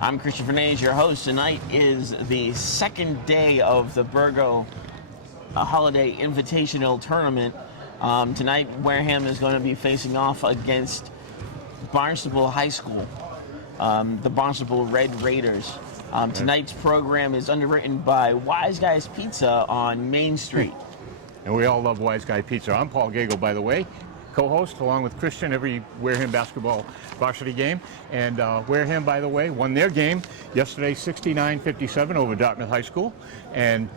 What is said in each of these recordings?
I'm Christian Fernandez, your host. Tonight is the second day of the Burgo Holiday Invitational Tournament. Tonight, Wareham is going to be facing off against Barnstable High School, the Barnstable Red Raiders. Tonight's program is underwritten by Wise Guys Pizza on Main Street. And we all love Wise Guy Pizza. I'm Paul Gagel, by the way, co-host along with Christian every Wareham basketball varsity game. And Wareham, by the way, won their game yesterday 69-57 over Dartmouth High School. And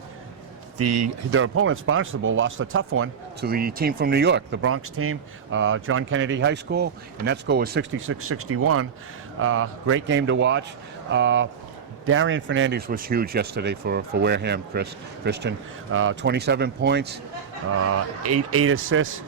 their opponents, Barnstable, lost a tough one to the team from New York, the Bronx team, John Kennedy High School, and that score was 66-61. Great game to watch. Darian Fernandez was huge yesterday for Wareham, Christian. 27 points, 8 assists,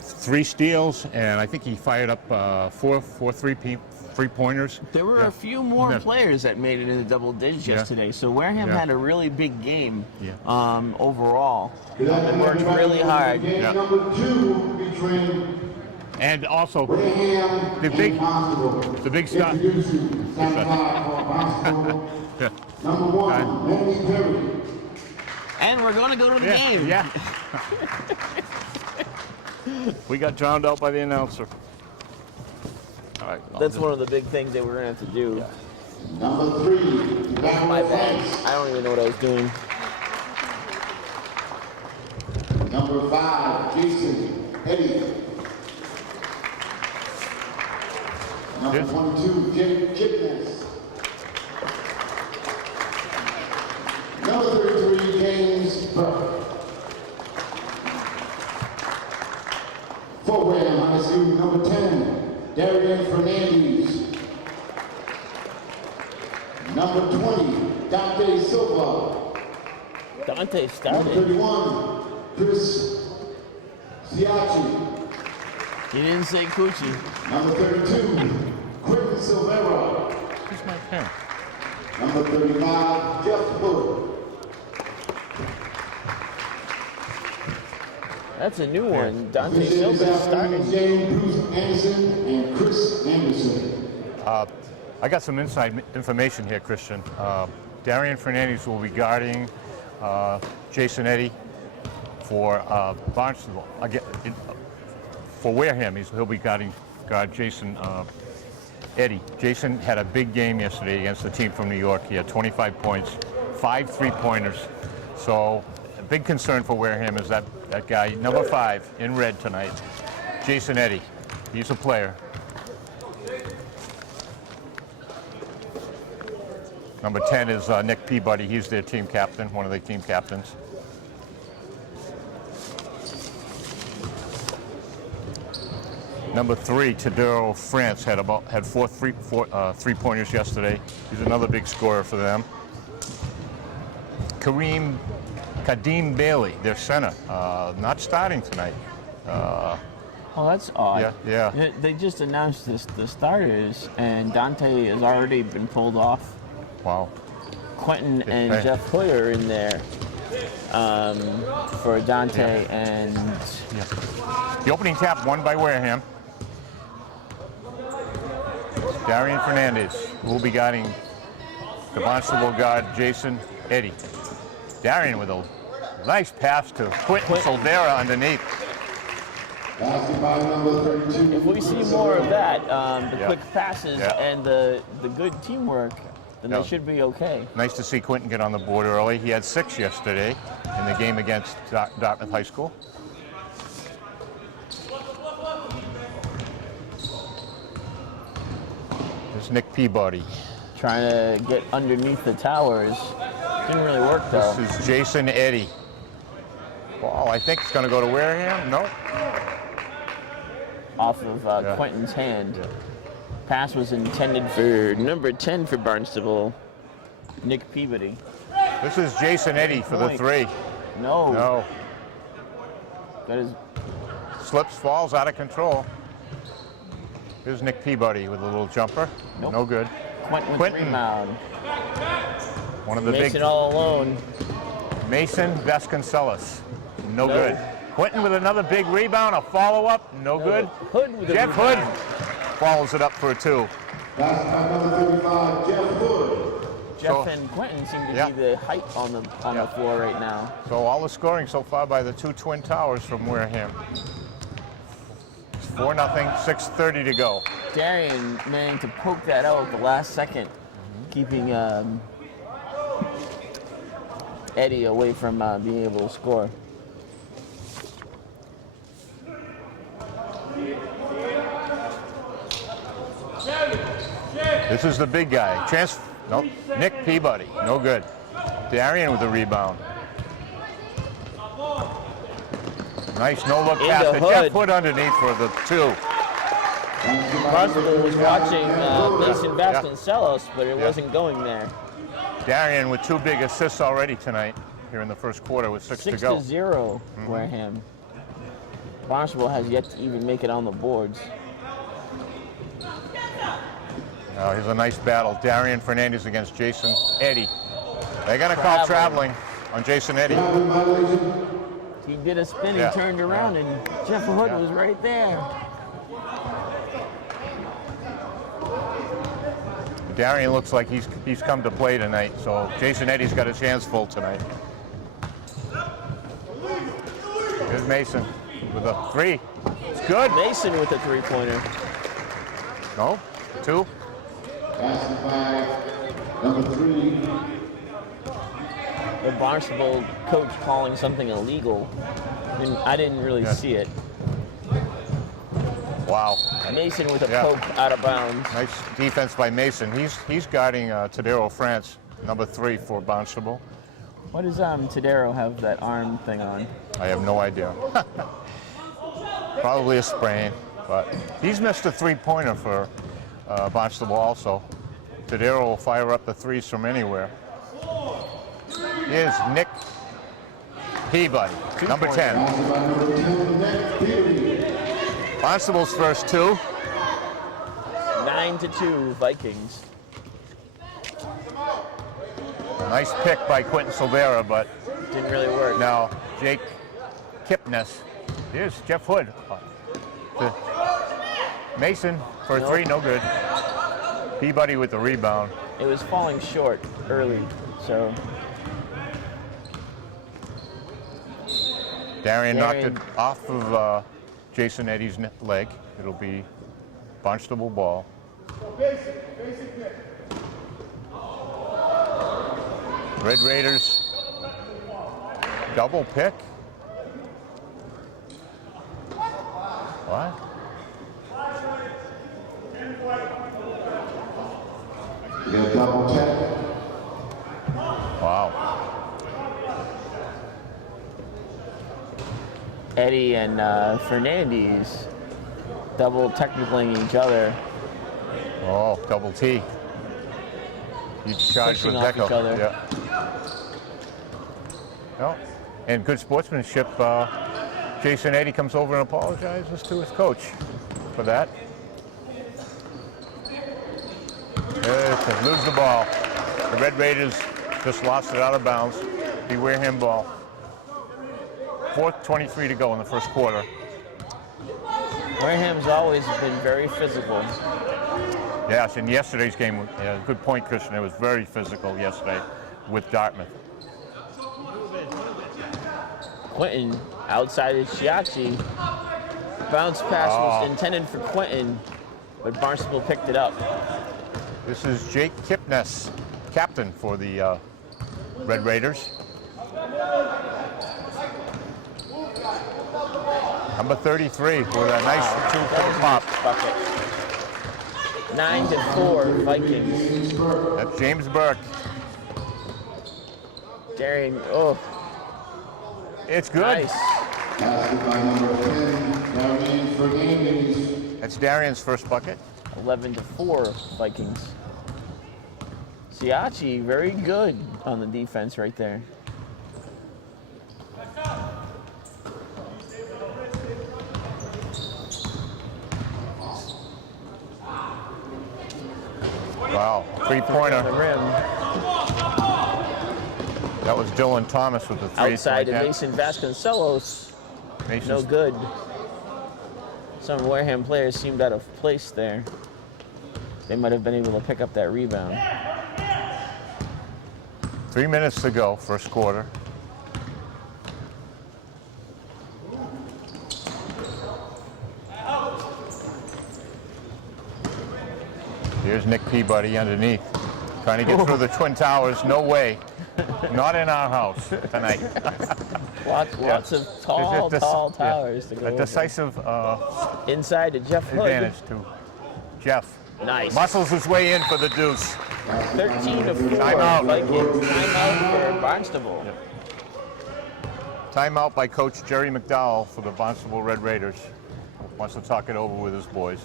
3 steals, and I think he fired up 4 three-pointers. There were a few more players that made it in the double digits yesterday, so Wareham had a really big game overall. They worked really hard. And also, the big stop. And we're going to go to the game. Yeah. We got drowned out by the announcer. All right. That's one of the big things that we're going to have to do. Yeah. Number 3, My bad. I don't even know what I was doing. Number 5, Jason Eddie. Number 22, Jake Gymnast. Number 33, James Burke. For Wareham High School, number 10, Darian Fernandez. Number 20, Dante Silva. Dante started. Number 31, Chris Siachi. He didn't say Coochie. Number 32, Quentin Silvera. Where's my pen? Number 35, Jeff Buller. That's a new one. Dante Silva started. James Bruce Anderson and Chris Anderson. I got some inside information here, Christian. Darian Fernandez will be guarding Jason Eddy for Barnstable. For Wareham, he'll be guard Jason Eddy. Jason had a big game yesterday against the team from New York. He had 25 points, 5 three-pointers. So a big concern for Wareham is that guy, number 5, in red tonight, Jason Eddy. He's a player. Number 10 is Nick Peabody. He's their team captain, one of the team captains. Number 3, Tadero France had 4 three-pointers yesterday. He's another big scorer for them. Kadeem Bailey, their center, not starting tonight. Oh, that's odd. Yeah. They just announced the starters, and Dante has already been pulled off. Wow. Quentin and Jeff Hoyer are in there for Dante and... The opening tap won by Wareham. Darian Fernandez will be guarding the Barnstable guard, Jason Eddy. Darian with a nice pass to Quentin Silvera underneath. If we see more of that, the quick passes and the good teamwork, then they should be okay. Nice to see Quentin get on the board early. He had 6 yesterday in the game against Dartmouth High School. There's Nick Peabody. Trying to get underneath the towers. Didn't really work, though. This is Jason Eddy. Ball, I think it's going to go to Wareham. No. Off of Quentin's hand. Pass was intended for number 10 for Barnstable, Nick Peabody. This is Jason Eddy for the 3. No. That is... Slips, falls out of control. Here's Nick Peabody with a little jumper. Nope. No good. Quentin with the rebound. One of the Mason all alone. Mason Vasconcelos. No good. Quentin with another big rebound, a follow-up. No good. Hood with Jeff Hood follows it up for a 2. Basket number 35, Jeff Hood. Jeff and Quentin seem to be the height on the floor right now. So all the scoring so far by the two Twin Towers from Wareham. It's 4-0, 6:30 to go. Darian managing to poke that out at the last second, keeping Eddie away from being able to score. This is the big guy. Nope. Nick Peabody, no good. Darian with the rebound. Nice no-look pass to Jeff Hood underneath for the two. Barnstable was watching Mason Vasconcelos, but it wasn't going there. Darian with two big assists already tonight here in the first quarter with 6 to go. 6-0, Wareham. Barnstable has yet to even make it on the boards. Oh, here's a nice battle. Darian Fernandez against Jason Eddy. They're going to call traveling on Jason Eddy. He did a spin and turned around, and Jeff Hood was right there. Darian looks like he's come to play tonight, so Jason Eddy's got his hands full tonight. Here's Mason with a three. It's good. Mason with a three-pointer. No, two. Number 3. The Barnstable coach calling something illegal. I didn't really see it. Wow. Mason with a poke out of bounds. Nice defense by Mason. He's guarding Tadero France, number 3 for Barnstable. What does Tadero have that arm thing on? I have no idea. Probably a sprain, but he's missed a three-pointer for Barnstable also. Tadero will fire up the threes from anywhere. Here's Nick Peabody, number 10. Barnstable's first two. 9-2 Vikings. Nice pick by Quentin Silvera, but didn't really work. No, Jake Kipnis. Here's Jeff Hood. Mason for a three, no good. Peabody with the rebound. It was falling short early, so. Darian knocked it off of Jason Eddy's leg. It'll be Barnstable ball. Red Raiders double pick. What? You got a double check. Wow. Eddie and Fernandez double technicaling each other. Oh, double T. Each charge with Pushing off each other. Yeah. No. And good sportsmanship. Jason Eddy comes over and apologizes to his coach for that. Lose the ball. The Red Raiders just lost it out of bounds. The Wareham ball. 4:23 to go in the first quarter. Wareham's always been very physical. Yes, in yesterday's game, good point, Christian. It was very physical yesterday with Dartmouth. Quentin outside of Chiachi. Bounce pass was intended for Quentin, but Barnstable picked it up. This is Jake Kipnis, captain for the Red Raiders. Number 33 with a nice two for the pop. 9-4 Vikings. That's James Burke. Darian, It's good. nice. That's Darian's first bucket. 11-4 Vikings. Chiachi, very good on the defense right there. Wow, three-pointer. On the rim. That was Dylan Thomas with the three. Outside of Mason Vasconcelos. No good. Some Wareham players seemed out of place there. they might have been able to pick up that rebound. 3 minutes to go, first quarter. Here's Nick Peabody underneath, trying to get through the Twin Towers. No way. Not in our house tonight. Lots of tall towers to go A over. decisive Inside to Jeff Hood. advantage to Jeff. Nice. Muscles his way in for the deuce. 13 to 4. Timeout. Vikings. Timeout for Barnstable. Timeout by Coach Jerry McDowell for the Barnstable Red Raiders. Wants to talk it over with his boys.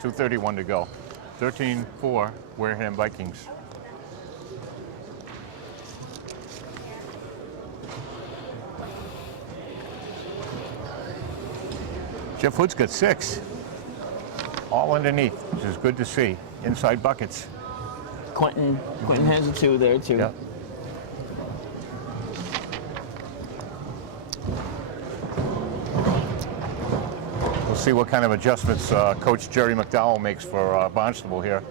2:31 to go. 13-4 Wareham Vikings. Jeff Hood's got 6. All underneath, which is good to see. Inside buckets. Quentin has a 2 there too. Yeah. We'll see what kind of adjustments Coach Jerry McDowell makes for Barnstable here.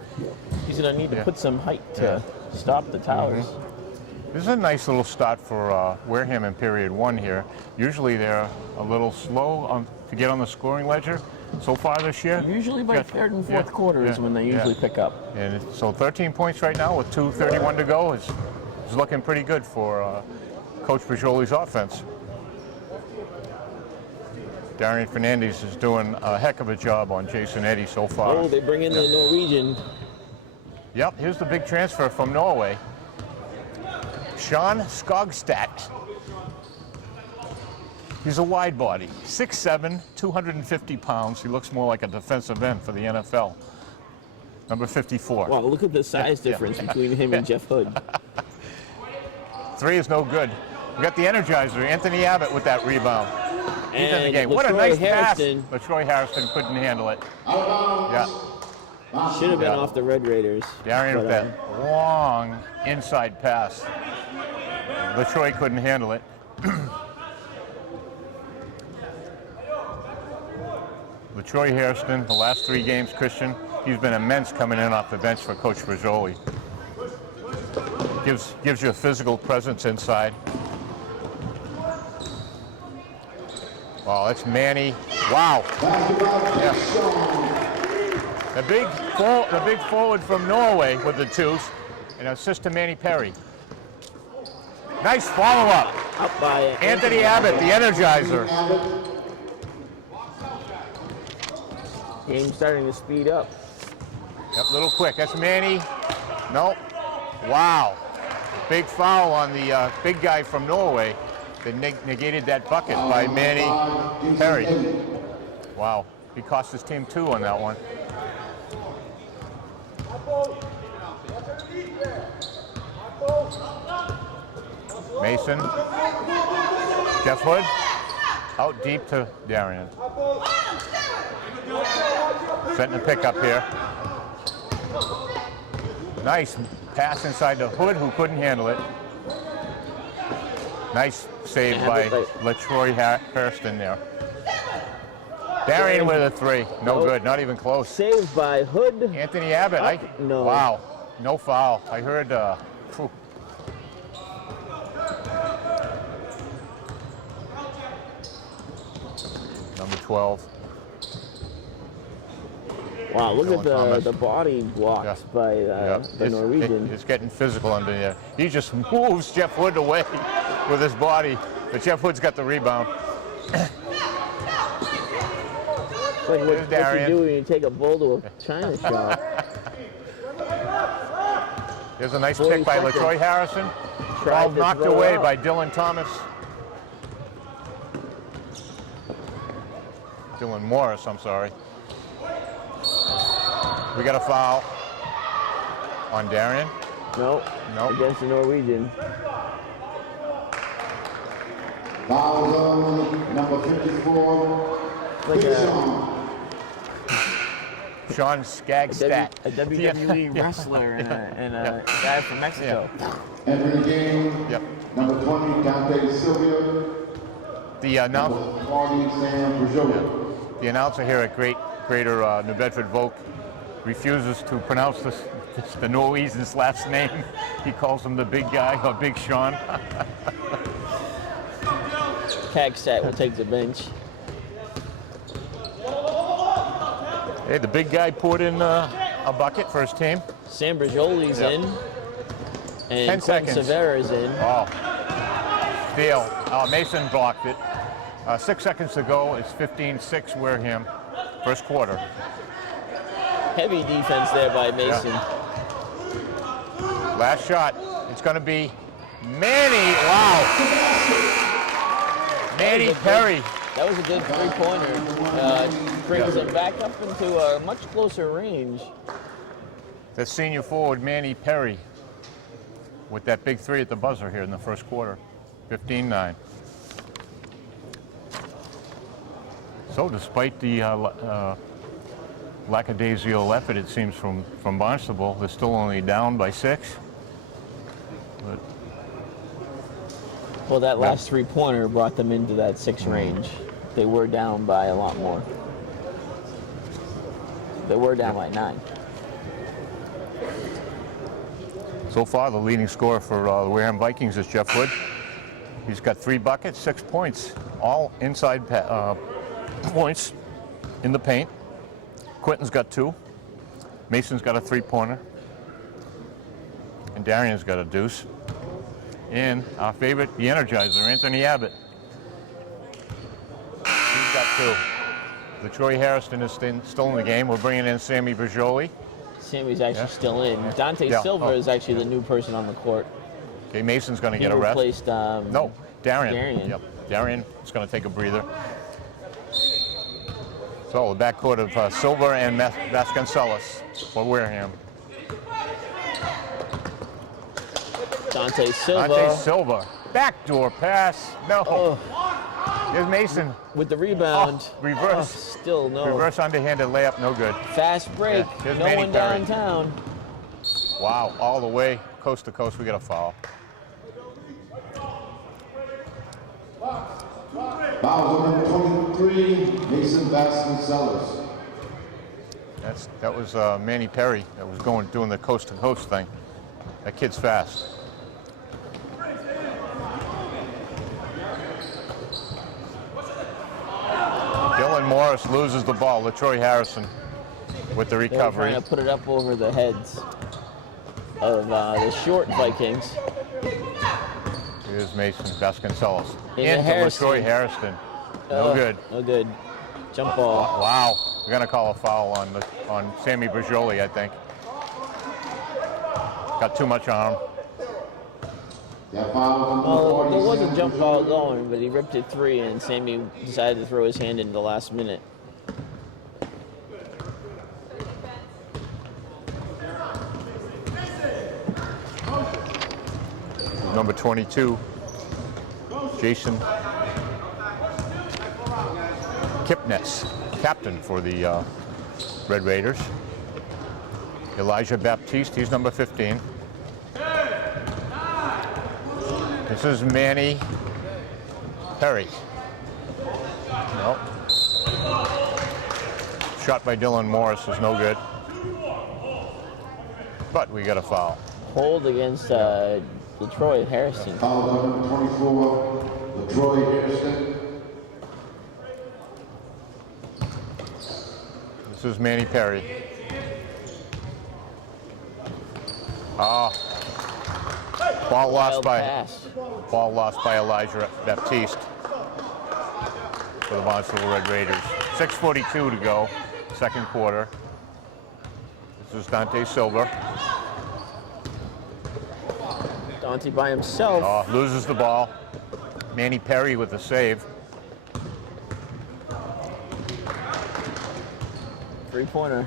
He's going to need to put some height to stop the towers. This is a nice little start for Wareham in period 1 here. Usually they're a little slow to get on the scoring ledger. So far this year, Usually by third and fourth quarter is when they usually pick up. And so 13 points right now with 2:31 to go is looking pretty good for Coach Pajoli's offense. Darian Fernandez is doing a heck of a job on Jason Eddy so far. Oh, they bring in the Norwegian. Yep, here's the big transfer from Norway. Sean Skogstad. He's a wide body, 6'7", 250 pounds. He looks more like a defensive end for the NFL. Number 54. Wow, look at the size difference between him and Jeff Hood. 3 is no good. We got the Energizer, Anthony Abbott with that rebound. He's in the game. What a LaTroy nice Harrison. pass. LaTroy Harrison couldn't handle it. Yeah. Should have been off the Red Raiders. Darian with that long inside pass. LaTroy couldn't handle it. LaTroy Harrison, the last 3 games, Christian, he's been immense coming in off the bench for Coach Pajoli. Gives you a physical presence inside. Wow, that's Manny. Wow. Yeah. The big forward from Norway with the 2s, and assist to Manny Perry. Nice follow-up. Up by Anthony Abbott, the Energizer. Game starting to speed up. Yep, a little quick. That's Manny. Nope. Wow. Big foul on the big guy from Norway that negated that bucket by Manny Perry. Wow. He cost his team 2 on that one. Mason. Jeff Hood. Out deep to Darian. Setting a pickup here. Nice pass inside to Hood, who couldn't handle it. Nice save by LaTroy Harrison there. Darian with a 3. No good, not even close. Saved by Hood. Anthony Abbott. No. Wow, no foul. I heard. Phew. Number 12. Wow, look at Thomas. the body blocks by the Norwegian. It's getting physical under there. He just moves Jeff Hood away with his body, but Jeff Hood's got the rebound. It's like what you do when you take a bull to a China shop. There's a nice pick by LaTroy Harrison. Ball knocked away by Dylan Thomas. Dylan Morris, I'm sorry. We got a foul on Darian. Nope. Against the Norwegian. Foul zone, number 54. Like Sean Skagstad. A WWE wrestler and a guy from Mexico. Entering the game, number 20, Dante Sylvia. The Sam Brazil. announcer here at Greater New Bedford Vogue refuses to pronounce the Norwegian's last name. He calls him the big guy, or Big Sean. Kagstad will take the bench. Hey, the big guy poured in a bucket for his team. Sam Brajoli's in. And 10 seconds. Severa's in. Oh, steal. Mason blocked it. 6 seconds to go. It's 15-6 Wareham. First quarter. Heavy defense there by Mason. Yeah. Last shot. It's going to be Manny. Wow. Manny Perry. That was a good three-pointer. Brings them back up into a much closer range. The senior forward, Manny Perry, with that big three at the buzzer here in the first quarter. 15-9. So despite the lackadaisical effort, it seems, from Barnstable, they're still only down by 6. But well, that last three-pointer brought them into that 6 range. They were down by a lot more. They were down by 9. so far, the leading scorer for the Wareham Vikings is Jeff Wood. He's got 3 buckets, 6 points, all inside points in the paint. Quentin's got 2. Mason's got a 3-pointer. And Darian's got a deuce. And our favorite, the Energizer, Anthony Abbott. He's got 2. LaTroy Harrison is still in the game. We're bringing in Sammy Berjoli. Sammy's actually still in. Dante Silva is actually the new person on the court. Okay, Mason's going to He get a rest. replaced No, Darian. Darian. Yep, Darian is going to take a breather. So the backcourt of Silva and Vasconcelos for Wareham. Dante Silva. Dante Silva. Backdoor pass. No. Oh, Here's Mason. with the rebound. Oh, reverse. Oh, still no. Reverse underhanded layup, no good. Fast break. Yeah, here's No Manny one Perry. downtown. Wow, all the way, coast to coast, we got a foul. Foul number 23, Mason Vasconcelos. That was Manny Perry that was doing the coast to coast thing. That kid's fast. Dylan Morris loses the ball. LaTroy Harrison with the They were recovery. trying to put it up over the heads of the short Vikings. Here's Mason Vasconcelos. Into Into Harrison. LaTroy Harrison. No good. No good. Jump ball. Wow. We're going to call a foul on Sammy Berjoli, I think. Got too much on him. That foul number Well, 40, there was a Sam jump ball Berjoli. going, but he ripped it 3, and Sammy decided to throw his hand in the last minute. Number 22, Jason Kipness, captain for the Red Raiders. Elijah Baptiste, he's number 15. This is Manny Perry. Nope. Shot by Dylan Morris is no good. But we got a foul. Hold against Detroit Harrison. Foul number 24, LaTroy Harrison. This is Manny Perry. Ball lost by Elijah Baptiste for the Barnstable Red Raiders. 6:42 to go, second quarter. This is Dante Silva. Dante by himself. Loses the ball. Manny Perry with the save. 3-pointer.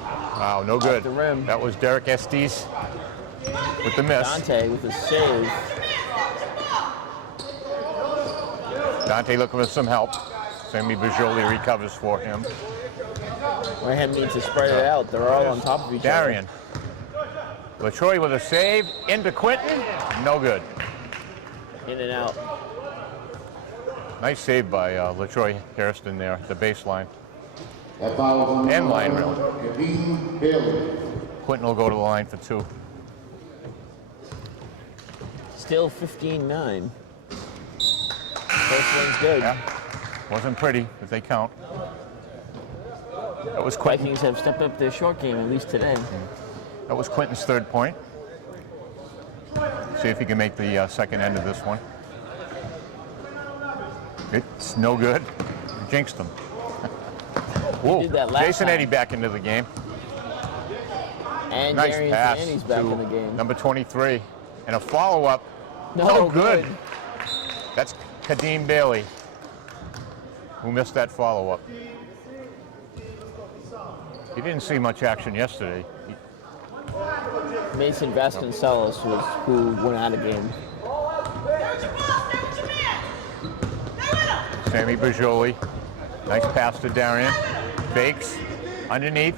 Wow, no good. the rim. That was Derek Estes with the miss. Dante with the save. Dante looking for some help. Sammy Berjoli recovers for him. Wareham needs to spread it out. They're all on top of each Darian. LaTroy with a save. Into Quentin. No good. other. In and out. Nice save by LaTroy Harrison there, the baseline. That foul on And line rail. Kadeem Bailey. Quentin will go to the line for 2. Still 15-9. First one's good. Yeah. Wasn't pretty, but they count. That was Quentin. Vikings have stepped up their short game, at least today. That was Quentin's 3rd point. See if he can make the second end of this one. It's no good. Jinxed him. Whoa. did that last Jason time. Eddy back into the game. And Nice Darian pass Fanny's back to in the game. number 23. And a follow-up. No, Good. That's Kadeem Bailey, who missed that follow-up. He didn't see much action yesterday. Mason Vasconcelos was who went out of game. Sammy Bajoli. Nice pass to Darian. Fakes. Underneath.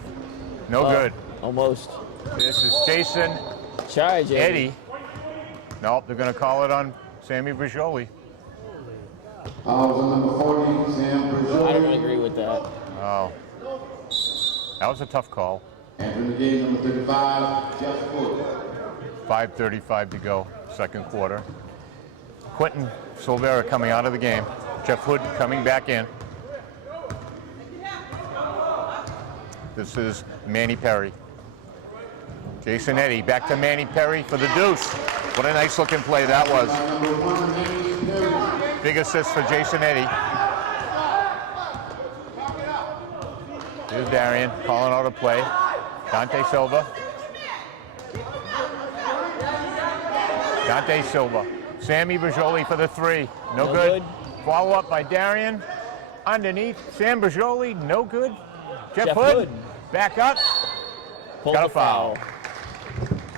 No good. Almost. This is Jason Charge, Eddy. Nope, they're going to call it on Sammy Bajoli. Fouls on number 40, Sam I Brazil. don't agree with that. Oh. That was a tough call. Entering the game, number 35, Jeff Wood. 5:35 to go, second quarter. Quentin Silvera coming out of the game. Jeff Hood coming back in. This is Manny Perry. Jason Eddy back to Manny Perry for the deuce. What a nice looking play that was. Number 1, Manny Perry. Big assist for Jason Eddy. Here's Darian calling out a play. Dante Silva. Dante Silva. Sammy Bajoli for the 3. No good. Follow up by Darian. Underneath. Sam Bajoli. No good. Jeff Hood. Back up. Pulled Got a the foul.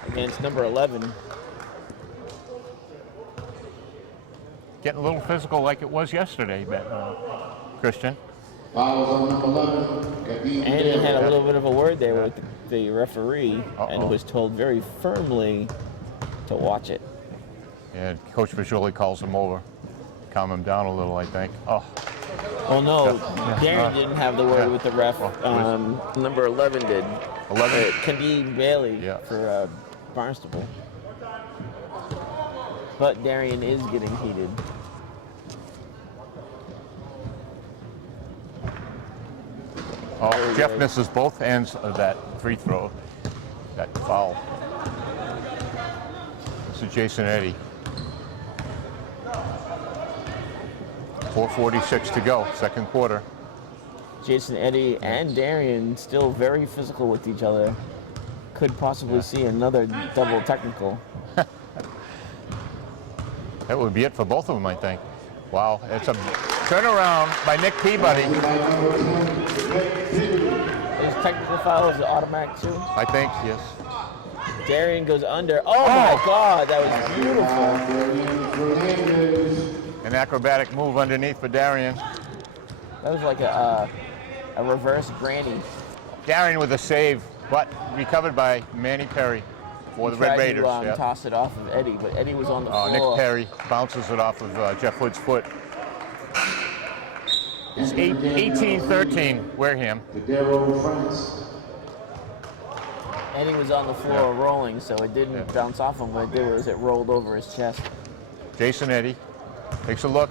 against number 11. Getting a little physical like it was yesterday, Christian. Fouls on number 11, Kadeem And he had a Bailey. little bit of a word there with the referee and Uh-oh. was told very firmly to watch it. And Coach Bajoli calls him over. Calm him down a little, I think. Oh, Oh no, Yeah. Darren didn't have the word Yeah. with the ref. Number 11 did. 11? Kadeem Bailey Yeah. for Barnstable. But Darian is getting heated. Oh, Jeff misses both ends of that free throw, that foul. This is Jason Eddy. 4:46 to go, second quarter. Jason Eddy and Darian still very physical with each other. Could possibly see another double technical. That would be it for both of them, I think. Wow, it's a turnaround by Nick Peabody. Is technical foul is automatic too? I think, yes. Darian goes under. Oh my God, that was beautiful. An acrobatic move underneath for Darian. That was like a reverse granny. Darian with a save, but recovered by Manny Perry for the Red Raiders. Tried to Yeah. toss it off of Eddy, but Eddy was on the Oh, floor. Nick Perry bounces it off of Jeff Hood's foot. It's 18-13, Wareham. Eddie was on the floor rolling, so it didn't bounce off him. What it did was it rolled over his chest. Jason Eddy takes a look.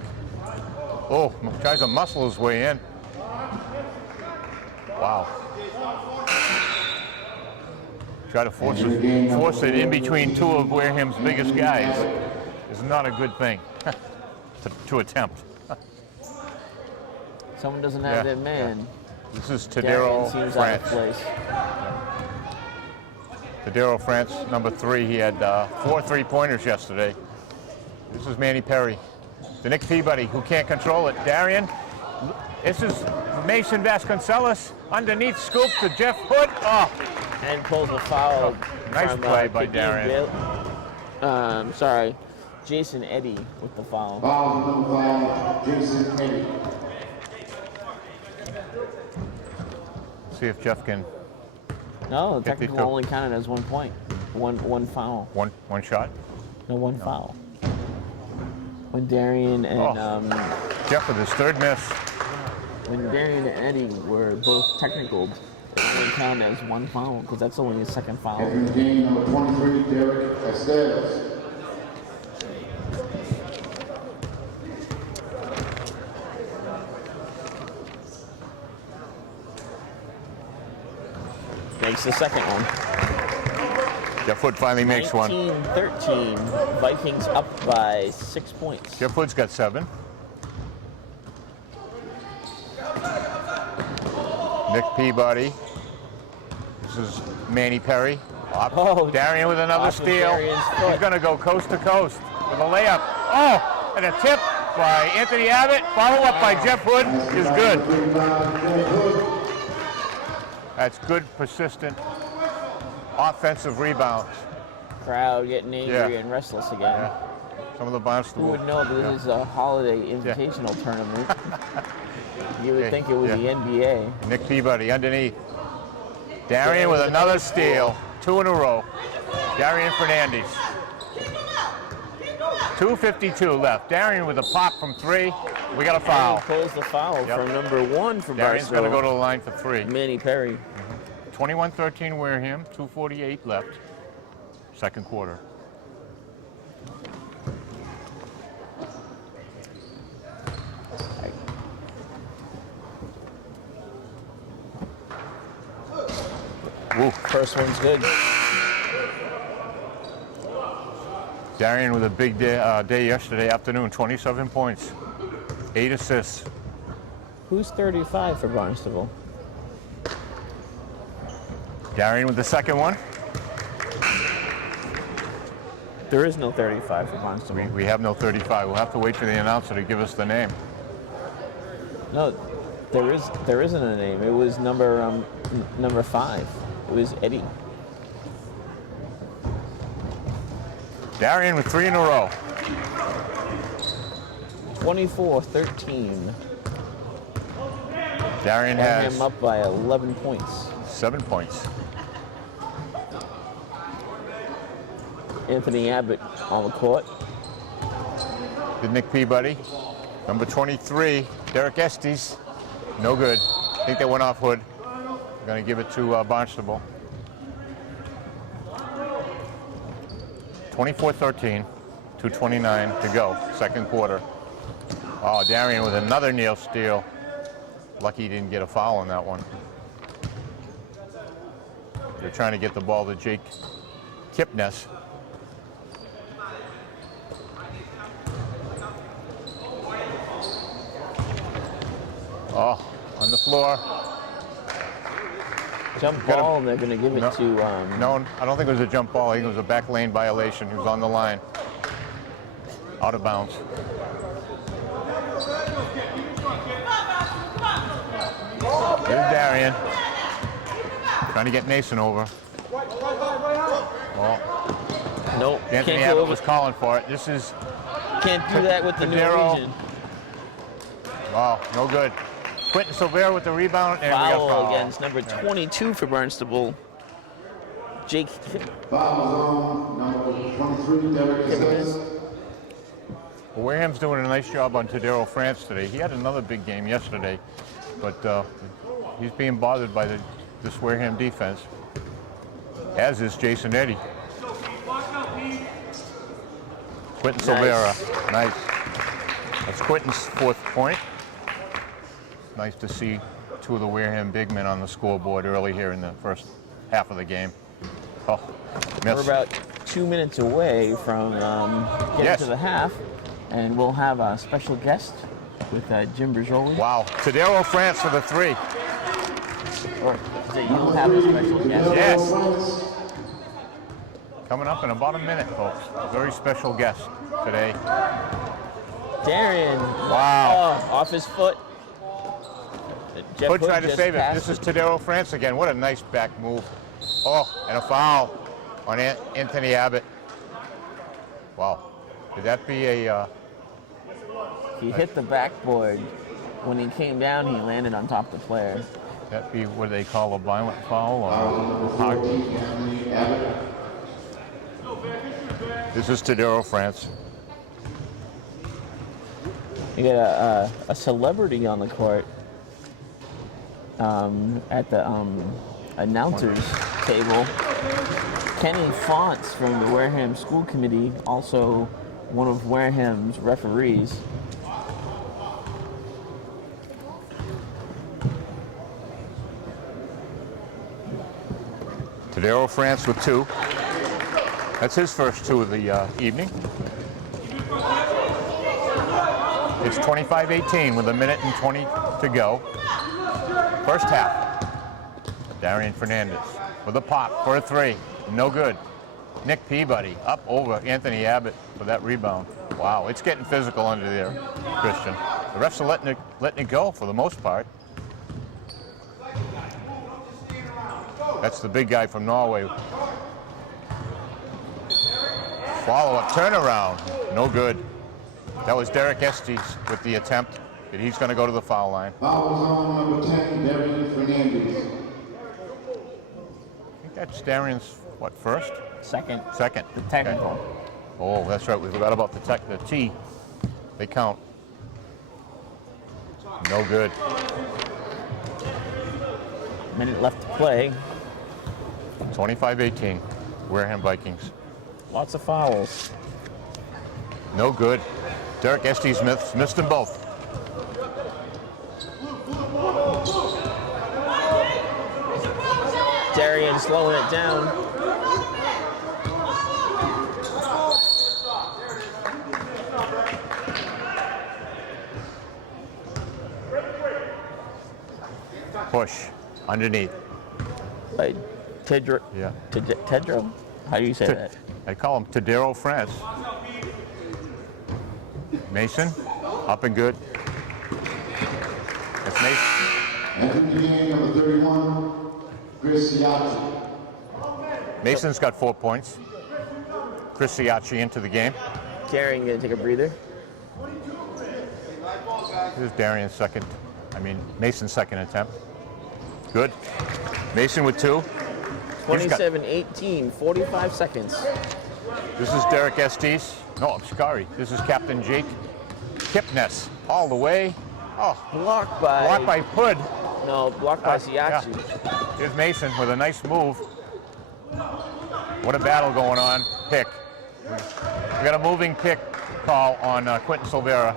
Oh, tries to muscle his way in. Wow. Try to force it in between two of Wareham's biggest guys is not a good thing to attempt. Someone doesn't have their man. This is Darian Tadero seems out of France. place. Tadero France, number 3. He had 4 3-pointers yesterday. This is Manny Perry. The Nick Peabody, who can't control it. Darian. This is Mason Vasconcelos. Underneath scoop to Jeff Hood. Oh, And pulls a foul. nice from, play by Kadeem Darian. Sorry, Jason Eddy with the foul. Foul number 5, Jason Eddy. See if Jeff can. No, the technical 52. only counted as 1 point. One foul. One shot. No, one foul. When Darian and Jeff with his third miss. when Darian and Eddie were both technicaled, it only counted as one foul because that's only his second foul. Entering the game, number 23, Derek Estes. Makes the second one. Jeff Hood finally makes one. 19-13. Vikings up by 6 points. Jeff Hood's got 7. Nick Peabody. This is Manny Perry. Oh, Darian with another off of steal. Darian's foot. He's going to go coast to coast with a layup. Oh, and a tip by Anthony Abbott. Follow up by Jeff Hood is good. That's good, persistent offensive rebounds. Crowd getting angry and restless again. Yeah. Some of the Who Barnstable. would know this is a holiday invitational tournament? You would think it was the NBA. Nick Peabody underneath. Darian with another steal. 2 in a row. Darian Fernandez. 2:52 left. Darian with a pop from 3. We got a foul. And pulls the foul from number 1 for Darian's Barnstable. going to go to the line for 3. Manny Perry. 21-13 Wareham. 2:48 left. Second quarter. Woo. First one's good. Darian with a big day yesterday afternoon. 27 points. 8 assists. Who's 35 for Barnstable? Darian with the second one. There is no 35 for Barnstable. We have no 35. We'll have to wait for the announcer to give us the name. No, there isn't a name. It was number 5. It was Eddie. Darian with 3 in a row. 24-13. Darian has him up by 11 points. 7 points. Anthony Abbott on the court. Good Nick Peabody. Number 23, Derek Estes. No good. I think they went off Hood. We're going to give it to Barnstable. 24-13, 2:29 to go, second quarter. Oh, Darian with another kneel steal. Lucky he didn't get a foul on that one. They're trying to get the ball to Jake Kipness. Oh, on the floor. Jump ball, and they're going to give it to... No, I don't think it was a jump ball. I think it was a back lane violation. He was on the line. Out of bounds. Here's Darian. Trying to get Mason over. Oh. Nope, Anthony can't go Abbott over. was calling for it. This is... Can't do that with the Norwegian. Oh, no good. Quentin Silvera with the rebound, and we got Foul foul. against number 22 for Barnstable. Jake. Foul zone, number 23, Derek Estes. Well, Wareham's doing a nice job on Tadero France today. He had another big game yesterday, but he's being bothered by this Wareham defense, as is Jason Eddy. Quentin Silvera, nice. That's Quentin's 4th point. Nice to see 2 of the Wareham big men on the scoreboard early here in the first half of the game. Oh, We're missed. about 2 minutes away from getting to the half, and we'll have a special guest with Jim Berjoli. Wow, Tadero France for the 3. Or is it you'll have a special guest? Yes. Coming up in about a minute, folks. Very special guest today. Darian. Wow. Oh, off his foot. Jeff Hood tried to just save it. passed This is Tadero France again. What a nice back move. Oh, and a foul on Anthony Abbott. Wow. Could that be a... He hit the backboard. When he came down, he landed on top of the player. that be what they call a violent foul? Or this is Tadero France. You got a celebrity on the court. at the announcers table. Kenny Fonts from the Wareham School Committee, also one of Wareham's referees. Tadero France with 2. That's his first 2 of the evening. It's 25-18 with 1:20 to go. First half. Darian Fernandez with a pop for a 3. No good. Nick Peabody up over Anthony Abbott for that rebound. Wow, it's getting physical under there, Christian. The refs are letting it go for the most part. That's the big guy from Norway. Follow-up turnaround. No good. That was Derek Estes with the attempt. But he's going to go to the foul line. Foul on number 10, Darian Fernandez. I think that's Darian's, what, first? Second. Second. The technical. Okay. Oh, that's right. We forgot about the T. They count. No good. Minute left to play. 25-18. Wareham Vikings. Lots of fouls. No good. Derek Estes missed them both. Darian slowing it down. Push underneath. Like Tedro. Yeah. Tedro? How do you say that? I call him Tadero France. Mason, up and good. That's Mason. Entering the game, number 31, Chris Siaki. Mason's got 4 points. Chris Siaki into the game. Darian gonna take a breather. This is Mason's second attempt. Good. Mason with 2. 27-18, 45 seconds. This is Derek Estes. No, I'm sorry. This is Captain Jake Kipness. All the way. Oh, Blocked by Hood. No, blocked by Yeah. Siaki. Here's Mason with a nice move. What a battle going on. Pick. We got a moving pick call on Quentin Silvera.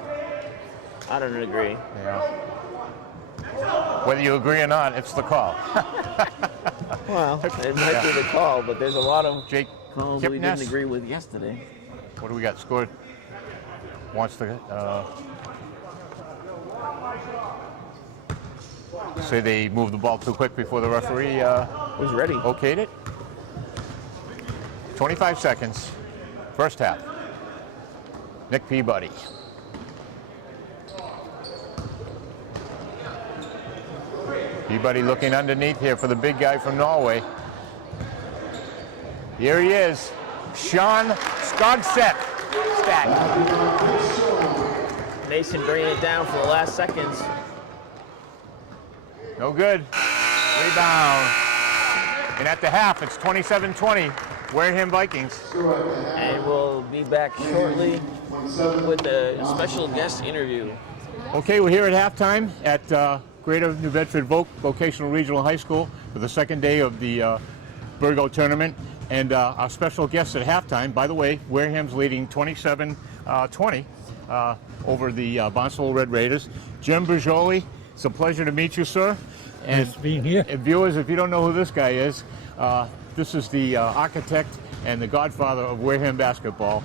I don't agree. Yeah. Whether you agree or not, it's the call. Well, it might be the call, but there's a lot of Jake calls we didn't Kipness. agree with yesterday. What do we got scored? Wants to say they moved the ball too quick before the referee Was ready. okayed it. 25 seconds. First half. Nick Peabody. Peabody looking underneath here for the big guy from Norway. Here he is. Sean Skogset. Mason bringing it down for the last seconds. No good. Rebound. And at the half, it's 27-20. Wareham Vikings. And we'll be back shortly with a special guest interview. Okay, we're here at halftime at Greater New Bedford Vocational Regional High School for the second day of the Burgo tournament. And our special guest at halftime, by the way, Wareham's leading 27-20 over the Barnstable Red Raiders. Jim Bergioli, it's a pleasure to meet you, sir. And Nice being here. And viewers, if you don't know who this guy is, this is the architect and the godfather of Wareham basketball.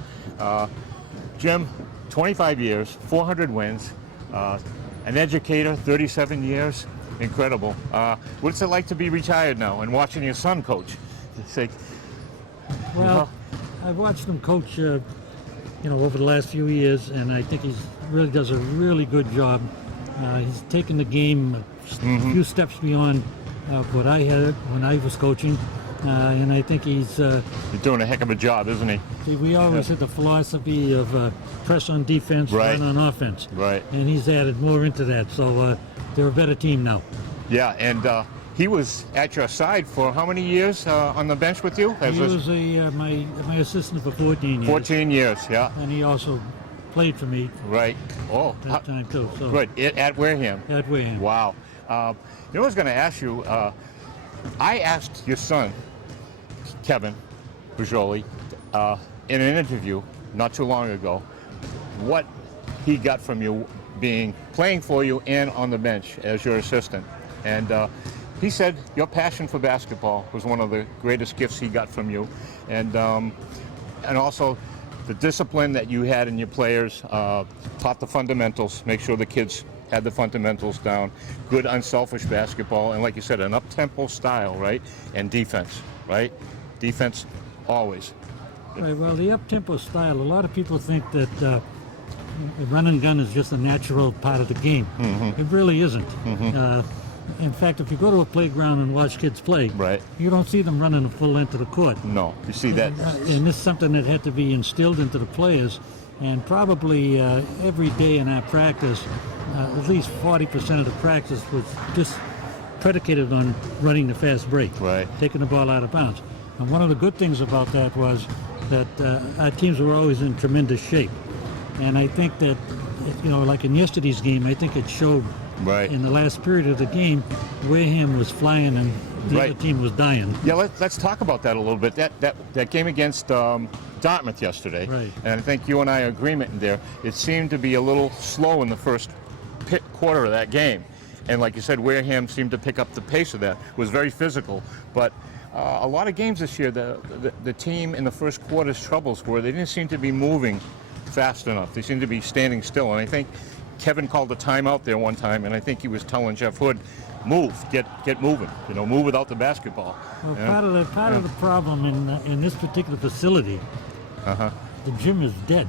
Jim, 25 years, 400 wins, an educator, 37 years, incredible. What's it like to be retired now and watching your son coach? It's like, Well, I've watched him coach, over the last few years, and I think he really does a really good job. He's taken the game a few steps beyond what I had when I was coaching, and I think he's doing a heck of a job, isn't he? we always had the philosophy of press on defense, Right. run on offense. Right. And he's added more into that, so they're a better team now. Yeah, and he was at your side for how many years on the bench with you? He was my assistant for 14 years. 14 years, yeah. And he also played for me Right. Oh, that time too. So good. At Wareham. At Wareham. Wow. I was going to ask you, I asked your son, Kevin Bajoli, in an interview not too long ago, what he got from you playing for you and on the bench as your assistant. And he said your passion for basketball was one of the greatest gifts he got from you. And also the discipline that you had in your players, taught the fundamentals, make sure the kids had the fundamentals down, good unselfish basketball, and like you said, an up-tempo style, right? And defense, right? Defense always. Right, well, the up-tempo style, a lot of people think that the run and gun is just a natural part of the game. It really isn't. In fact, if you go to a playground and watch kids play, Right. you don't see them running a full length of the court. No, you see that. And this is something that had to be instilled into the players. And probably every day in our practice, at least 40% of the practice was just predicated on running the fast break, Right. taking the ball out of bounds. And one of the good things about that was that our teams were always in tremendous shape. And I think that, like in yesterday's game, I think it showed Right. in the last period of the game, Wareham was flying and the Right. other team was dying. Yeah, let's talk about that a little bit. That game against Dartmouth yesterday, Right. and I think you and I are agreement in there. It seemed to be a little slow in the first quarter of that game, and like you said, Wareham seemed to pick up the pace of that. It was very physical, but a lot of games this year, the team in the first quarter's troubles were they didn't seem to be moving fast enough. They seemed to be standing still, and I think Kevin called a timeout there one time, and I think he was telling Jeff Hood, "Move, get moving. Move without the basketball." Well, You know? part of the problem in this particular facility, the gym is dead.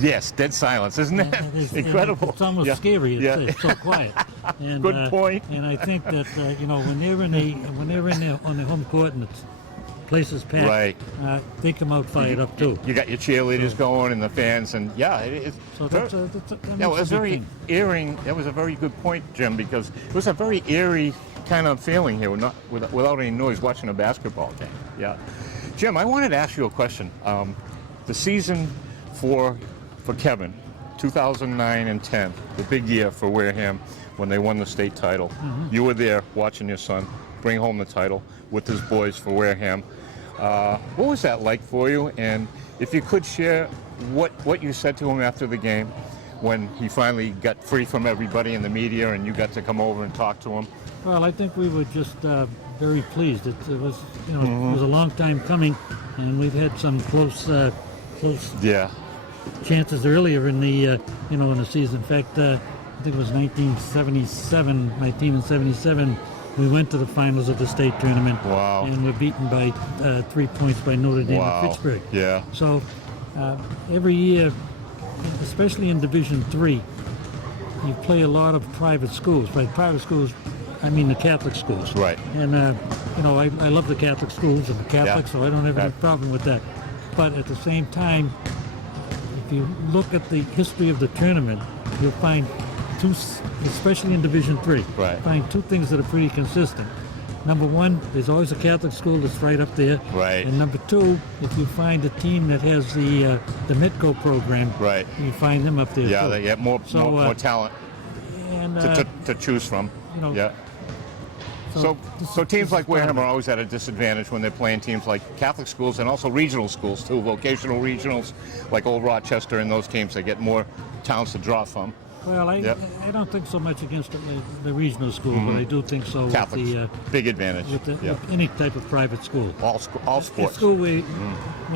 Yes, dead silence, isn't it? And Incredible. It's almost Yeah. scary. Yeah. It's so quiet. And, Good point. And I think that when they're in there on the home court and it's places packed, Right. they come out fired up too. You got your cheerleaders going and the fans, and yeah, it's So that makes yeah, it was a big very thing. eerie. That was a very good point, Jim, because it was a very eerie kind of feeling here, without any noise, watching a basketball game. Yeah, Jim, I wanted to ask you a question. The season for Kevin, 2009 and 10, the big year for Wareham when they won the state title. You were there watching your son bring home the title with his boys for Wareham. What was that like for you? And if you could share what you said to him after the game when he finally got free from everybody in the media and you got to come over and talk to him. Well, I think we were just very pleased. It was it was a long time coming, and we've had some close Yeah. chances earlier in the in the season. In fact, I think it was 1977. My team in '77, we went to the finals of the state tournament. Wow. And were beaten by 3 points by Notre Dame Wow. and Pittsburgh. Yeah. So every year, especially in Division III, you play a lot of private schools. By private schools, I mean the Catholic schools. Right. And I love the Catholic schools and the Catholics, Yeah. so I don't have any Yeah. problem with that. But at the same time, if you look at the history of the tournament, you'll find especially in Division III, Right. find two things that are pretty consistent. Number one, there's always a Catholic school that's right up there. Right. And number two, if you find a team that has the Mitco program, Right. you find them up there Yeah, too. they get more talent And to choose from. Yeah. so So teams like Wareham are always at a disadvantage when they're playing teams like Catholic schools and also regional schools too, vocational regionals like Old Rochester and those teams. They get more towns to draw from. Well, I don't think so much against the regional school, but I do think so Catholics, with big advantage. with any type of private school. All A sports. school where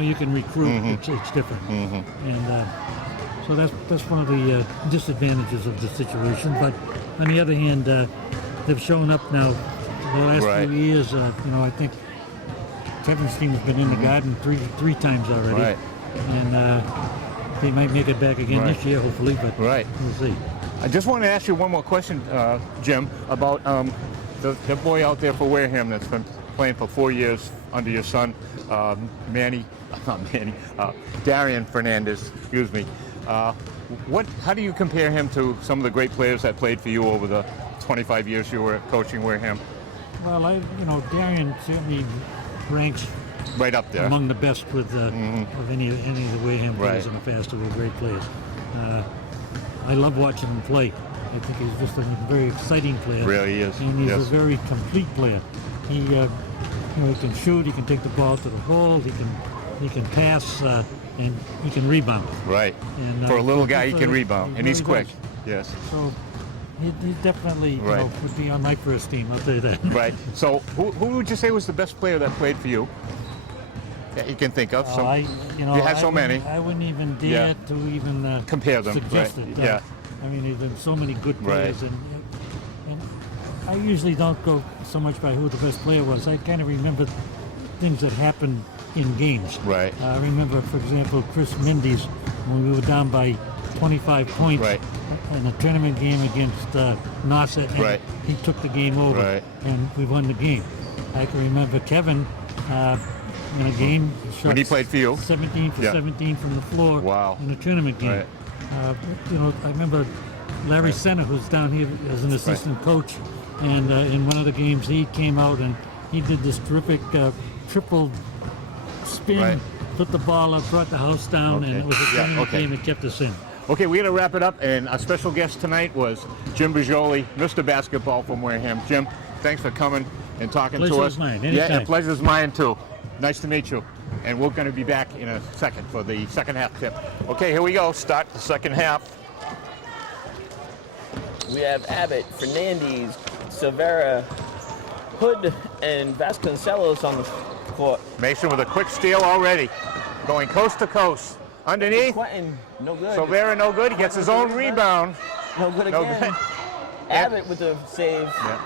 you can recruit, it's different. And so that's one of the disadvantages of the situation. But on the other hand, they've shown up now the last Right. few years. I think Kevin's team has been in the Garden three times already. Right. And they might make it back again Right. this year, hopefully, but Right. we'll see. I just want to ask you one more question, Jim, about the boy out there for Wareham that's been playing for 4 years under your son, Darian Fernandez, excuse me. How do you compare him to some of the great players that played for you over the 25 years you were coaching Wareham? Well, Darian certainly ranks Right up there. among the best with of any of the Wareham players Right. in the past who were great players. I love watching him play. I think he's just a very exciting player. Really he is. And he's Yes. a very complete player. He, he can shoot. He can take the ball to the hole. He can pass, and he can rebound. Right. And, For a little guy, he can rebound, and he's really quick. does. Yes. So he definitely Right. would be on my first team. I'll tell you that. Right. So who would you say was the best player that played for you? That you can think of. So you had so many. I wouldn't even dare Yeah. to even Compare them, Suggest right, it. yeah. I mean, there's been so many good Right. players, and I usually don't go so much by who the best player was. I kind of remember things that happened in games. Right. I remember, for example, Chris Mendes when we were down by 25 points Right. in a tournament game against Nauset, and Right. he took the game over, Right. and we won the game. I can remember Kevin in a game. Shot When he played for you? 17 for Yeah. 17 from the floor Wow. in a tournament game. Right. I remember Larry Senna, who's down here as an assistant coach, and in one of the games he came out and he did this terrific triple spin, Right. put the ball up, brought the house down, and Okay. it was a Yeah, tournament okay. game that kept us in. Okay, we're going to wrap it up, and our special guest tonight was Jim Bajoli, Mr. Basketball from Wareham. Jim, thanks for coming and talking to Pleasure's us. mine, Yeah, anytime. and pleasure's mine too. Nice to meet you. And we're going to be back in a second for the second half tip. Okay, here we go. Start the second half. We have Abbott, Fernandez, Silvera, Hood, and Vasconcelos on the court. Mason with a quick steal already. Going coast to coast. Underneath. Quentin, no good. Silvera no good. He gets his own rebound. No good No again. good. Abbott with the save. Yeah.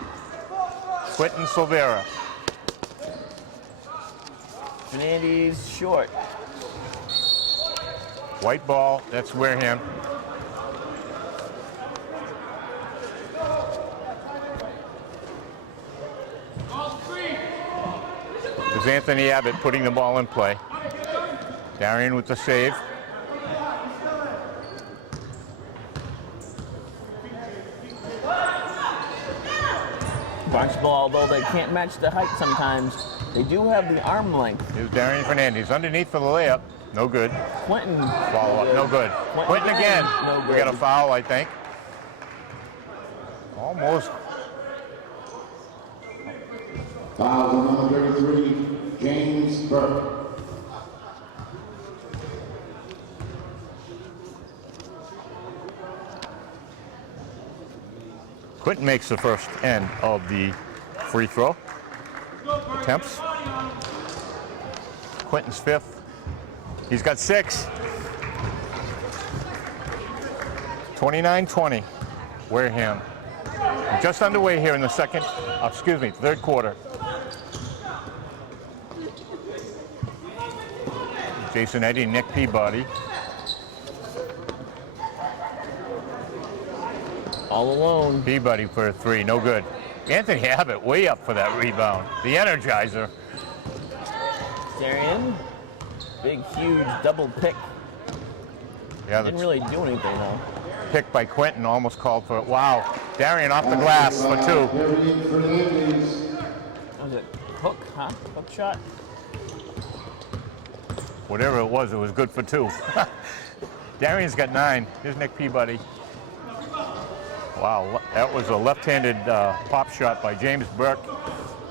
Quentin Silvera. Fernandez short. White ball. That's Wareham. There's Anthony Abbott putting the ball in play. Darian with the save. Barnstable, although they can't match the height sometimes, they do have the arm length. Here's Darian Fernandez underneath for the layup. No good. Quentin. Follow up. No good. Quentin again. No We good. got a foul, I think. Almost. Foul on number 33, James Burke. Quentin makes the first end of the free throw attempts. Quentin's fifth. He's got 6. 29-20. Wareham. Just underway here in the third quarter. Jason Eddy, Nick Peabody. All alone. Peabody for a 3, no good. Anthony Abbott way up for that rebound. The Energizer. Darian. Big, huge double pick. Yeah, Didn't the really do anything, though. pick by Quentin almost called for it. Wow. Darian off the glass for 2. Darian Fernandez. What was it? Hook, huh? Hook shot? Whatever it was good for 2. Darian's got 9. Here's Nick Peabody. Wow, that was a left-handed pop shot by James Burke.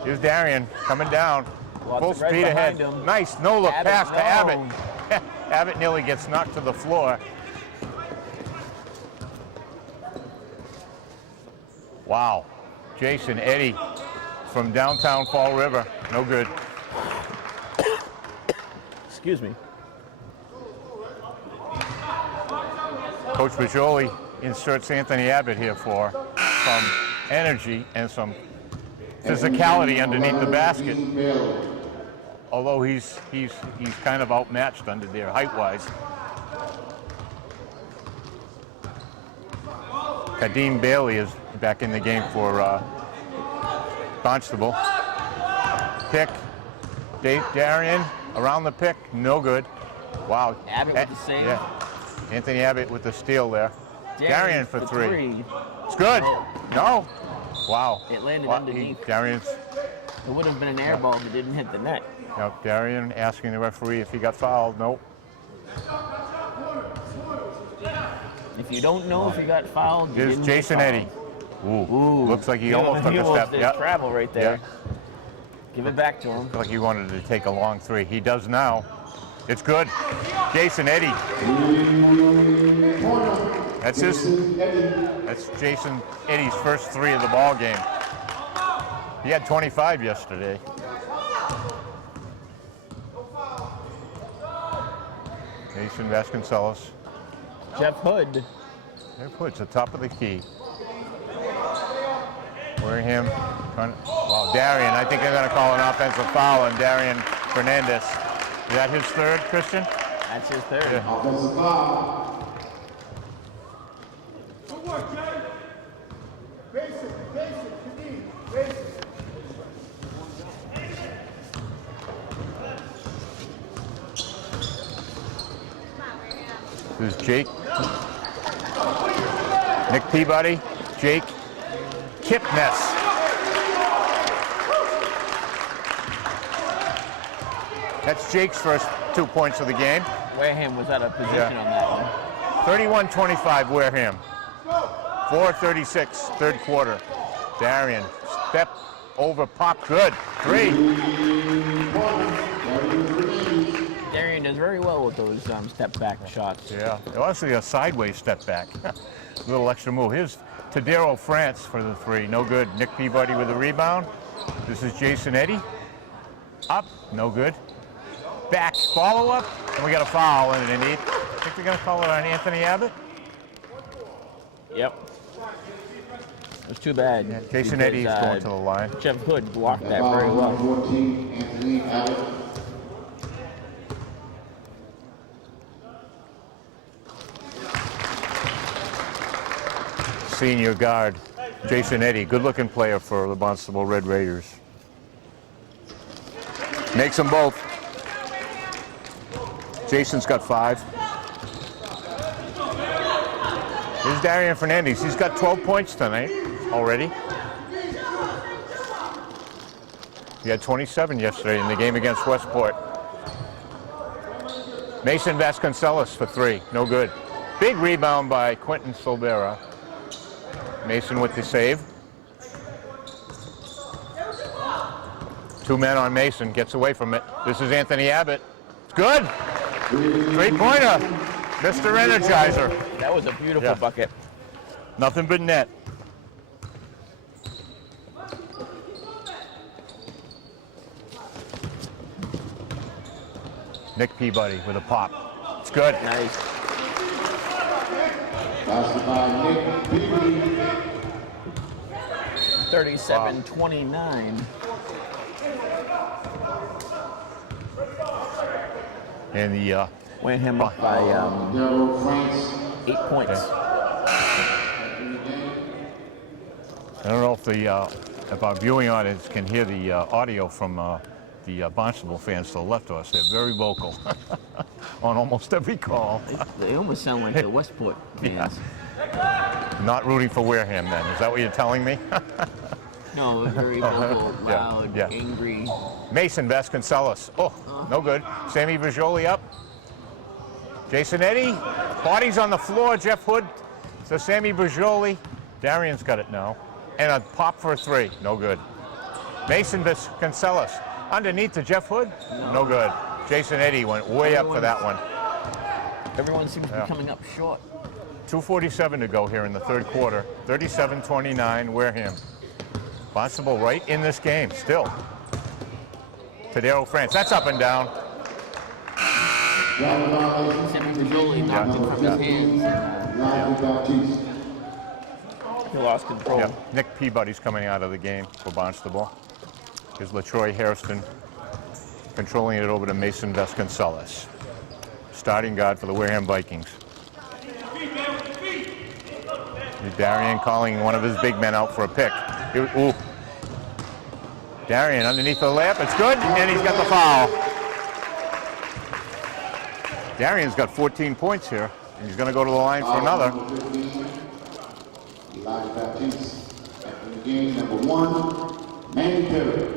Here's Darian coming down. Lots Full of red speed ahead. behind him. Nice no-look Abbott, pass to no. Abbott. Abbott nearly gets knocked to the floor. Wow. Jason Eddy from downtown Fall River. No good. Excuse me. Coach Bajoli inserts Anthony Abbott here for some energy and some physicality underneath the basket. Although he's kind of outmatched under there height-wise. Kadeem Bailey is back in the game for Barnstable. Pick. Darian around the pick. No good. Wow. Abbott with the save. Yeah. Anthony Abbott with the steal there. Darian for 3. It's good. No. Wow. It landed Wow. underneath. Darian's. It would have been an air ball if it didn't hit the net. Yep, Darian asking the referee if he got fouled. Nope. If If you don't know if you got fouled, you Here's didn't get Jason fouled. Eddy. Ooh, looks like he almost took a step. There's Yep. travel right there. Yeah. Give it back to him. Looked like he wanted to take a long three. He does now. It's good. Jason Eddy. That's Jason Eddy's first three of the ball game. He had 25 yesterday. Mason Vasconcelos. Jeff Hood. Jeff Hood's the top of the key. Wareham. Well, Darian, I think they're going to call an offensive foul on Darian Fernandez. Is that his third, Christian? That's his third. Yeah. Offensive foul. This is Jake. Nick Peabody. Jake Kipness. That's Jake's first 2 points of the game. Wareham was out of position on that one. 31-25 Wareham. 4:36, third quarter. Darian, step over, pop, good. Three. Darian does very well with those step back shots. Yeah, it was actually a sideways step back. A little extra move. Here's Tadero France for the three, no good. Nick Peabody with the rebound. This is Jason Eddy. Up, no good. Back, follow up, and we got a foul underneath. I think they're gonna call it on Anthony Abbott. Yep. It was too bad. Yeah, Jason because, Eddy is going to the line. Jeff Hood blocked that Foul very number well. 14, Anthony Abbott. Senior guard, Jason Eddy, good-looking player for the Barnstable Red Raiders. Makes them both. Jason's got 5. Here's Darian Fernandez. He's got 12 points tonight already. He had 27 yesterday in the game against Westport. Mason Vasconcelos for 3, no good. Big rebound by Quentin Silvera. Mason with the save. 2 men on Mason, gets away from it. This is Anthony Abbott. It's good. 3-pointer. Mr. Energizer. That was a beautiful bucket. Nothing but net. Nick Peabody with a pop. It's good. Nice. Passed by Nick Peabody. 37-29. And the Wareham up by Tadero France. 8 points. I don't know if our viewing audience can hear the audio from the Barnstable fans to the left of us. They're very vocal on almost every call. They almost sound like the Westport fans. Not rooting for Wareham then, is that what you're telling me? No, very vocal, loud, yeah. angry. Mason Vasconcelos, no good. Sammy Vajoli up. Jason Eddy, bodies on the floor, Jeff Hood. So Sammy Vajoli, Darian's got it now. And a pop for a 3, no good. Mason Vasconcelos, underneath to Jeff Hood, no good. Jason Eddy went way up for that one. Everyone seems to be coming up short. 2:47 to go here in the third quarter. 37-29 Wareham. Barnstable right in this game still. Tadero France, that's up and down. Sammy Majoli knocked it from his hands. He lost control. Yep. Nick Peabody's coming out of the game for Barnstable. Here's LaTroy Hairston controlling it over to Mason Vasconcelos. Starting guard for the Wareham Vikings. Darian calling one of his big men out for a pick. Ooh. Darian underneath the layup. It's good, and he's got the foul. Darian's got 14 points here, and he's going to go to the line for another. Elijah Baptiste. After the game, number 1, Manny Perry.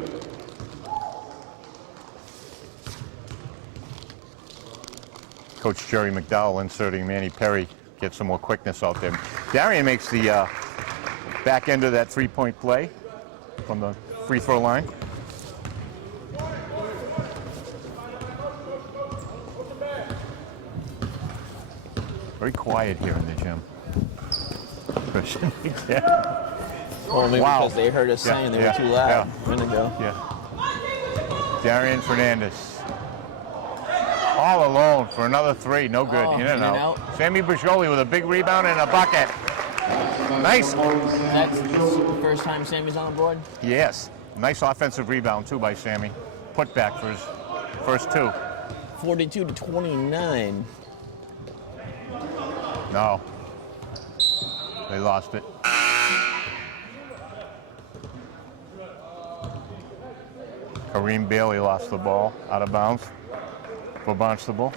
Coach Jerry McDowell inserting Manny Perry, get some more quickness out there. Darian makes the back end of that three-point play from the free throw line. Very quiet here in the gym. Christian. Yeah. Well, maybe Wow. because they heard us saying they were too loud a minute ago. Yeah. Darian Fernandez. All alone for another three. No good. In and out. Sammy Bajoli with a big rebound and a bucket. Nice. That's the first time Sammy's on the board? Yes. Nice offensive rebound, too, by Sammy. Put back for his first two. 42-29. No. They lost it. Kareem Bailey lost the ball out of bounds for Barnstable.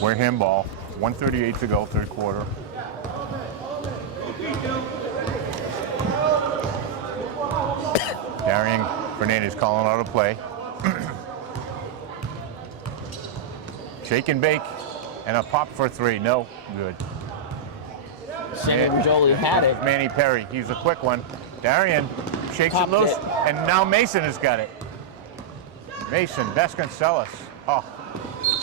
Wareham ball. 1:38 to go, third quarter. Darian Fernandez calling out a play. Shake and bake, and a pop for three. No good. Sammy Bajoli had it. Manny Perry, he's a quick one. Darian shakes Popped it loose, it. and now Mason has got it. Mason, Vasconcelos. Oh,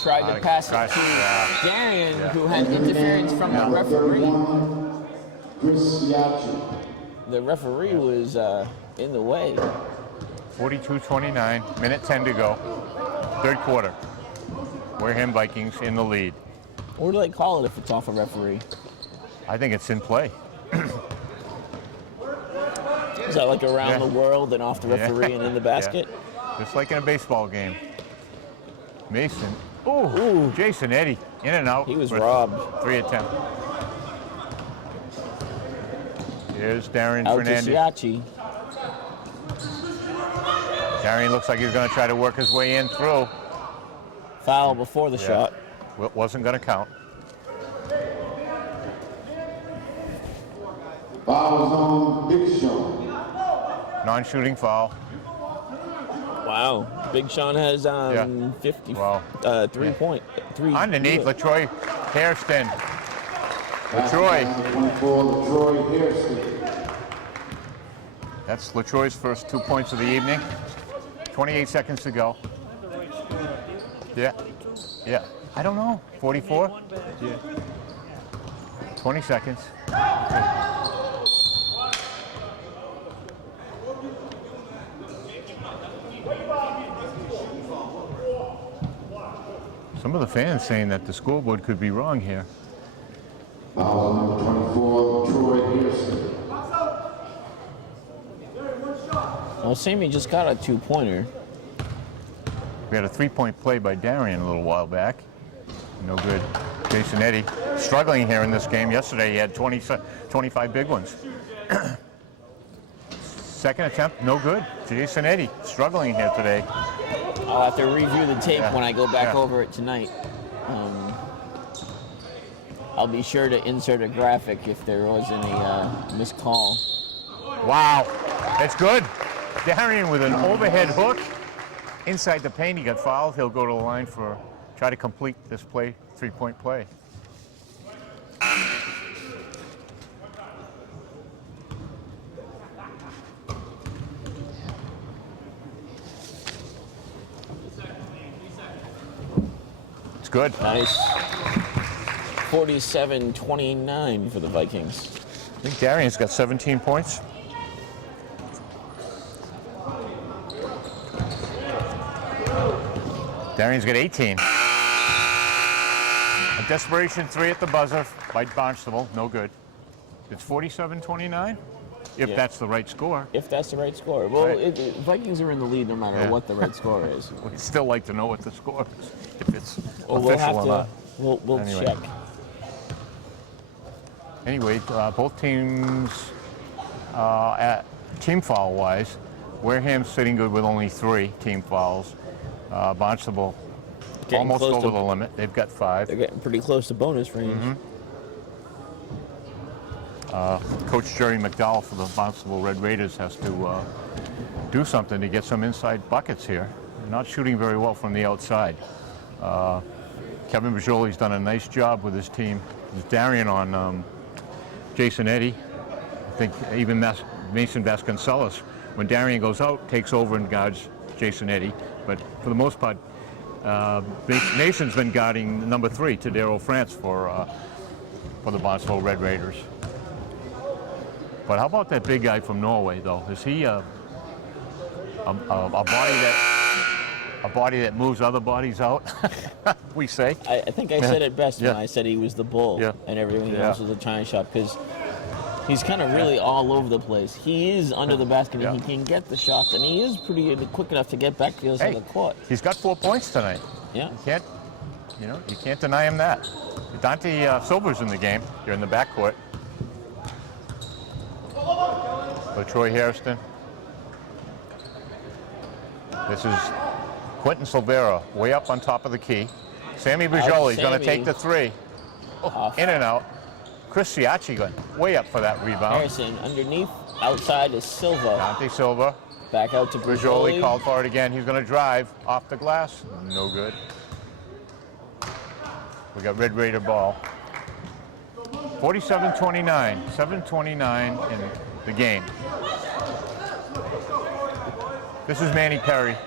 Tried to pass it to Darian, who had interference from the referee. The referee was in the way. 42-29, minute 10 to go. Third quarter. Wareham Vikings in the lead. What do they call it if it's off a referee? I think it's in play. Is that like around the world and off the referee and in the basket? Yeah. Just like in a baseball game. Mason. Ooh. Jason Eddy. In and out. He was robbed. 3 attempt. Here's Darian Out to Fernandez. Siachi. Darian looks like he's going to try to work his way in through. Foul before the shot. Well, wasn't going to count. Foul on Big Sean. Non-shooting foul. Wow. Big Sean has 50. Wow. 3 point. Three. Underneath, LaTroy Hairston. LaTroy. 24, LaTroy Hairston. That's LaTroy's first 2 points of the evening. 28 seconds to go. Yeah. Yeah. I don't know. 44? Yeah. 20 seconds. Some of the fans saying that the scoreboard could be wrong here. Foul number 24, LaTroy Hairston. Well, Sammy just got a 2-pointer. We had a 3-point play by Darian a little while back. No good. Jason Eddy struggling here in this game. Yesterday he had 25 big ones. Second attempt, no good. Jason Eddy struggling here today. I'll have to review the tape when I go back over it tonight. I'll be sure to insert a graphic if there was any missed call. Wow, that's good. Darian with an overhead hook. Inside the paint, he got fouled. He'll go to the line for try to complete this play, 3-point play. It's good. Nice. 47-29 for the Vikings. I think Darian's got 17 points. Darian's got 18. A desperation 3 at the buzzer by Barnstable, no good. It's 47-29, if that's the right score. If that's the right score. Well, Right. Vikings are in the lead no matter what the right score is. We'd still like to know what the score is, if it's Well, official or not. We'll Anyway. check. Anyway, both teams, at team foul-wise, Wareham's sitting good with only 3 team fouls. Barnstable Getting almost close over to- the limit. They've got 5. They're getting pretty close to bonus range. Coach Jerry McDowell for the Barnstable Red Raiders has to do something to get some inside buckets here. They're not shooting very well from the outside. Kevin Bajoli's done a nice job with his team. There's Darian on Jason Eddy. I think even Mason Vasconcelos, when Darian goes out, takes over and guards Jason Eddy. But for the most part, Mason's been guarding number 3, Tadero France, for the Barnstable Red Raiders. But how about that big guy from Norway, though? Is he a body that moves other bodies out? We say. I think I said it best when I said he was the bull and everything else was a china shop, because he's kind of really all over the place. He is under the basket and he can get the shots, and he is pretty quick enough to get back to the other side of the court. He's got 4 points tonight. Yeah. You can't deny him that. Dante Silver's in the game. You're in the backcourt. So Troy Hairston. This is Quentin Silvera, way up on top of the key. Sammy Bajoli's going to take the 3. In and out. Chris Siacci going way up for that rebound. Harrison underneath, outside is Silva. Dante Silva. Back out to Bajoli called for it again. He's going to drive off the glass. No good. We got Red Raider ball. 47-29. 7:29 in the game. This is Manny Perry.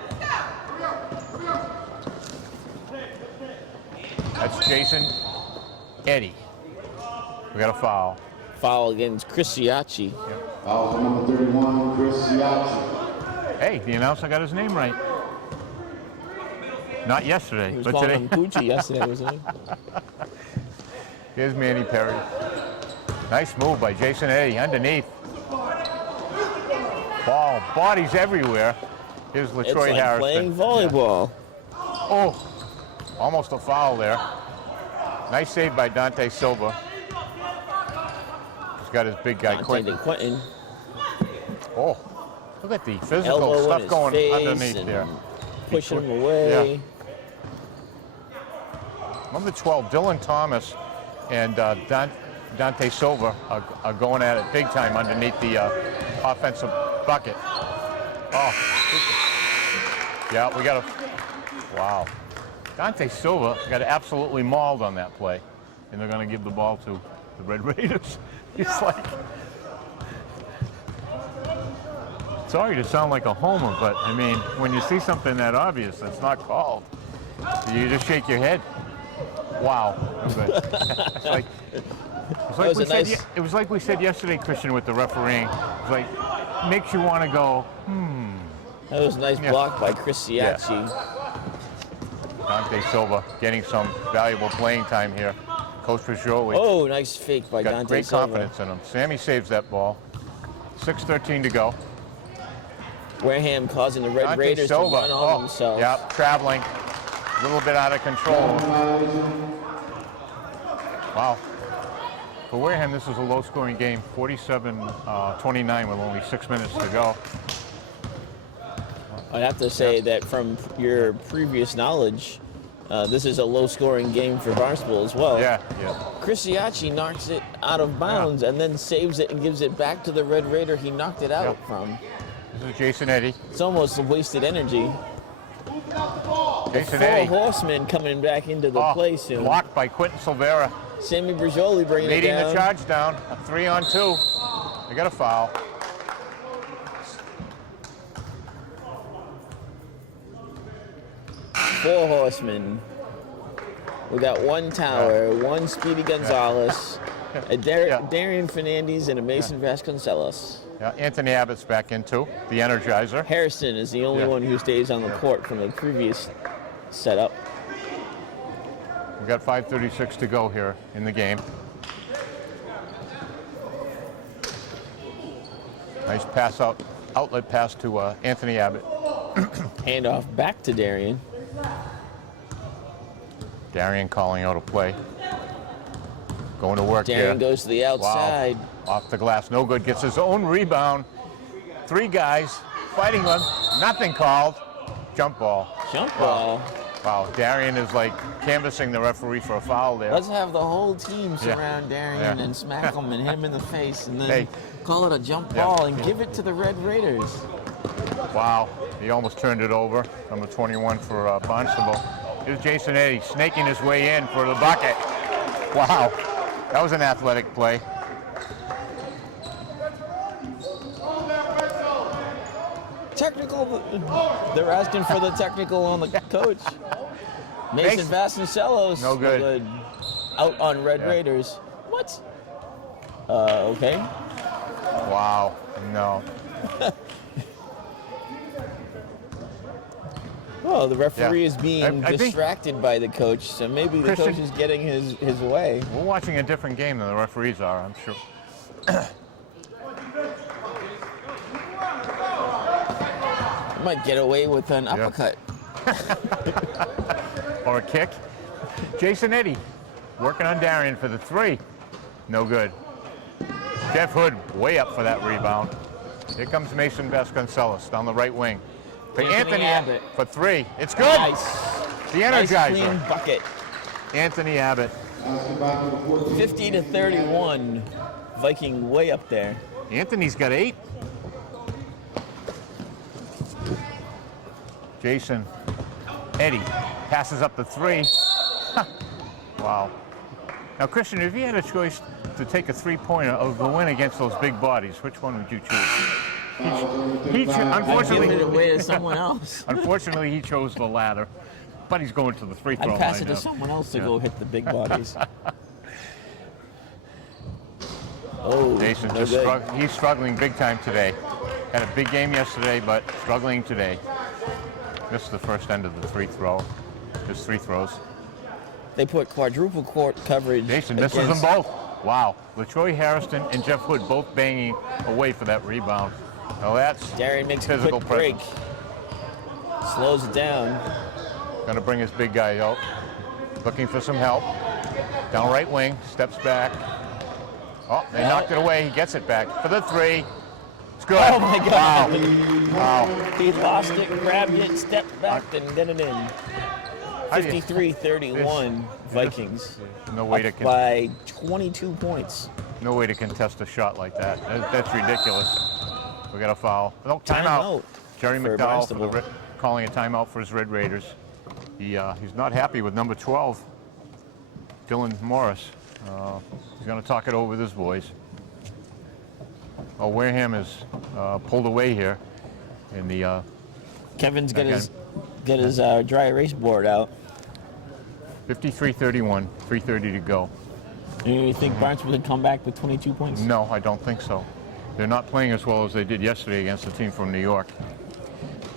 That's Jason Eddy. We got a foul. Foul against Chris Siacci. Foul for number 31, Chris Siacci. Hey, the announcer got his name right. Not yesterday, He was but calling today. him Poochie yesterday, wasn't he? Here's Manny Perry. Nice move by Jason Eddy underneath. Ball, bodies everywhere. Here's It's LaTroy like Harrison. playing volleyball. Oh, almost a foul there. Nice save by Dante Silva. He's got his big guy Quentin. Quentin. Oh, look at the physical Elbow in stuff his going face underneath and there. pushing him away. Yeah. Number 12, Dylan Thomas and Dante Silva are going at it big time underneath the offensive bucket. Oh, yeah, we got a, wow. Dante Silva got absolutely mauled on that play, and they're going to give the ball to the Red Raiders. He's like, sorry to sound like a homer, but I mean, when you see something that obvious that's not called, you just shake your head. Wow. It was like we said yesterday, Christian, with the refereeing. It was like, makes you want to go, That was a nice block by Chris Siacci. Dante Silva getting some valuable playing time here. Coach Pajoli. Oh, nice fake by got Dante great Silva. confidence in him. Sammy saves that ball. 6:13 to go. Wareham causing the Red Dante Raiders Silva. to run on themselves. Yeah, traveling. A little bit out of control. Wow. For Wareham, this is a low-scoring game. 47-29 with only 6 minutes to go. I'd have to say that from your previous knowledge, this is a low-scoring game for Barnstable as well. Yeah. Chris Siacci knocks it out of bounds and then saves it and gives it back to the Red Raider he knocked it out from. This is Jason Eddy. It's almost a wasted energy. Jason Four Eddy. horsemen coming back into the play soon. Blocked by Quentin Silvera. Sammy Bajoli bringing it Leading down. the charge down. A 3-on-2. They got a foul. Four horsemen. We got one Tower, one Speedy Gonzalez, a Darian Fernandez, and a Mason Vasconcelos. Yeah, Anthony Abbott's back in too, the Energizer. Harrison is the only one who stays on the court from the previous setup. We've got 5:36 to go here in the game. Nice pass outlet pass to Anthony Abbott. Handoff back to Darian. Darian calling out a play. Going to work here. Darian goes to the outside. Wow. Off the glass, no good. Gets his own rebound. 3 guys fighting him. Nothing called. Jump ball. Jump ball. Wow, Darian is like canvassing the referee for a foul there. Let's have the whole team surround Darian and smack him and hit him in the face and then call it a jump ball and give it to the Red Raiders. Wow, he almost turned it over. Number 21 for Barnstable. Here's Jason Eddy snaking his way in for the bucket. Wow, that was an athletic play. Technical. They're asking for the technical on the coach. Mason Vasconcelos. No good. Out on Red Raiders. What? Okay. Wow, no. Well, the referee is being I think distracted by the coach, so maybe the coach is getting his way. We're watching a different game than the referees are, I'm sure. Might get away with an uppercut. Or a kick. Jason Eddy working on Darian for the 3. No good. Jeff Hood way up for that rebound. Here comes Mason Vasconcelos down the right wing. For Anthony Abbott for 3. It's good. Nice. The Energizer. Nice clean bucket. Anthony Abbott. 50-31. Viking way up there. Anthony's got 8. Jason Eddy passes up the 3. Wow. Now, Christian, if you had a choice to take a 3-pointer or go in against those big bodies, which one would you choose? I'd give it away to someone else. Unfortunately, he chose the latter, but he's going to the free throw line. I'd pass it to someone else to go hit the big bodies. Oh, Jason no he's struggling big time today. Had a big game yesterday, but struggling today. Missed the first end of the free throw. Just 3 throws. They put quadruple court coverage. Jason misses them both. Wow. LaTroy Harrison and Jeff Hood both banging away for that rebound. Now that's Darian makes physical a quick break. presence. Slows it down. Gonna bring his big guy out. Looking for some help. Down right wing, steps back. Oh, they knocked it away. He gets it back for the 3. It's good. Oh my God. Wow. He lost it, grabbed it, stepped back, and then it in. 53-31 Vikings. No way to by 22 points. No way to contest a shot like that. That's ridiculous. We got a foul. No, timeout. Jerry McDowell calling a timeout for his Red Raiders. He's not happy with number 12, Dylan Morris. He's going to talk it over with his boys. Oh, Wareham is pulled away here. In the Kevin's got his dry erase board out. 53-31, 3:30 to go. You think Barnstable would come back with 22 points? No, I don't think so. They're not playing as well as they did yesterday against the team from New York.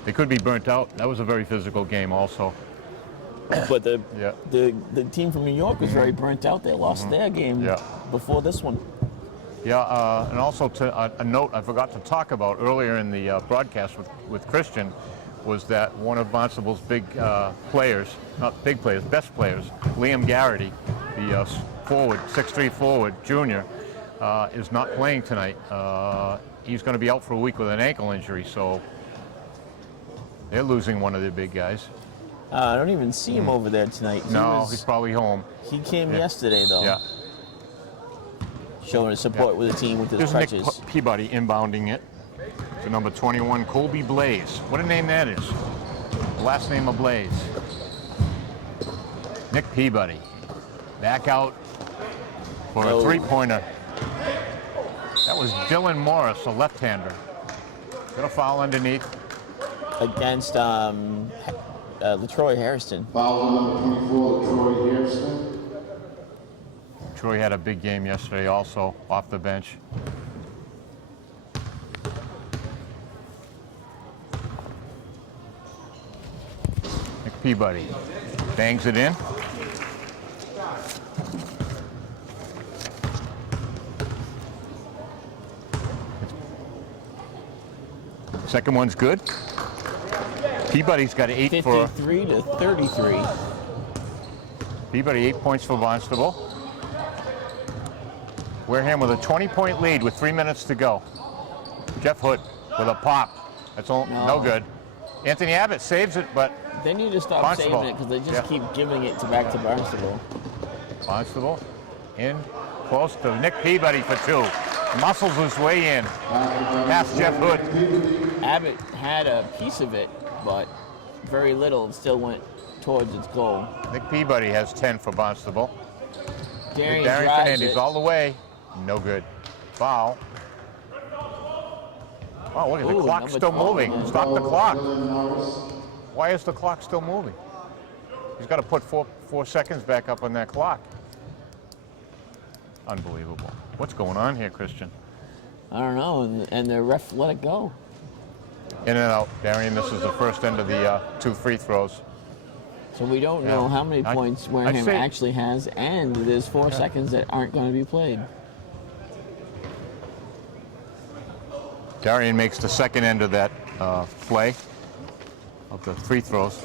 They could be burnt out. That was a very physical game also. But the team from New York was very burnt out. They lost their game before this one. Yeah, and also a note I forgot to talk about earlier in the broadcast with Christian was that one of Barnstable's big players, not big players, best players, Liam Garrity, the forward, 6'3" forward, junior, is not playing tonight. He's going to be out for a week with an ankle injury, so they're losing one of their big guys. I don't even see him over there tonight. He's probably home. He came yesterday, though. Yeah. Showing his support with the team with his crutches. Nick Peabody inbounding it to number 21, Colby Blaze. What a name that is. The last name of Blaze. Nick Peabody. Back out for a 3-pointer. That was Dylan Morris, a left-hander. Got a foul underneath. Against LaTroy Harrison. Foul number 24, LaTroy Harrison. Troy had a big game yesterday also, off the bench. Nick Peabody bangs it in. Second one's good. Peabody's got 8 for... 53-33. Peabody 8 points for Barnstable. Wareham with a 20-point lead with 3 minutes to go. Jeff Hood with a pop. That's all, no good. Anthony Abbott saves it, but they need to stop saving it because they just keep giving it back to Barnstable. Barnstable in close to Nick Peabody for 2. Muscles his way in. Past Jeff Hood. Abbott had a piece of it, but very little. Still went towards its goal. Nick Peabody has 10 for Barnstable. Darian Darian drives Fernandez it. all the way. No good. Foul. Oh, look at the Ooh, clock number still 12, moving. man. Stop the clock. Dylan Norris. Why is the clock still moving? He's got to put four seconds back up on that clock. Unbelievable. What's going on here, Christian? I don't know, and the ref let it go. In and out. Darian misses the first end of the 2 free throws. So we don't know Yeah. how many points Wareham say- actually has, and there's 4 seconds that aren't going to be played. Darian makes the second end of that play of the free throws.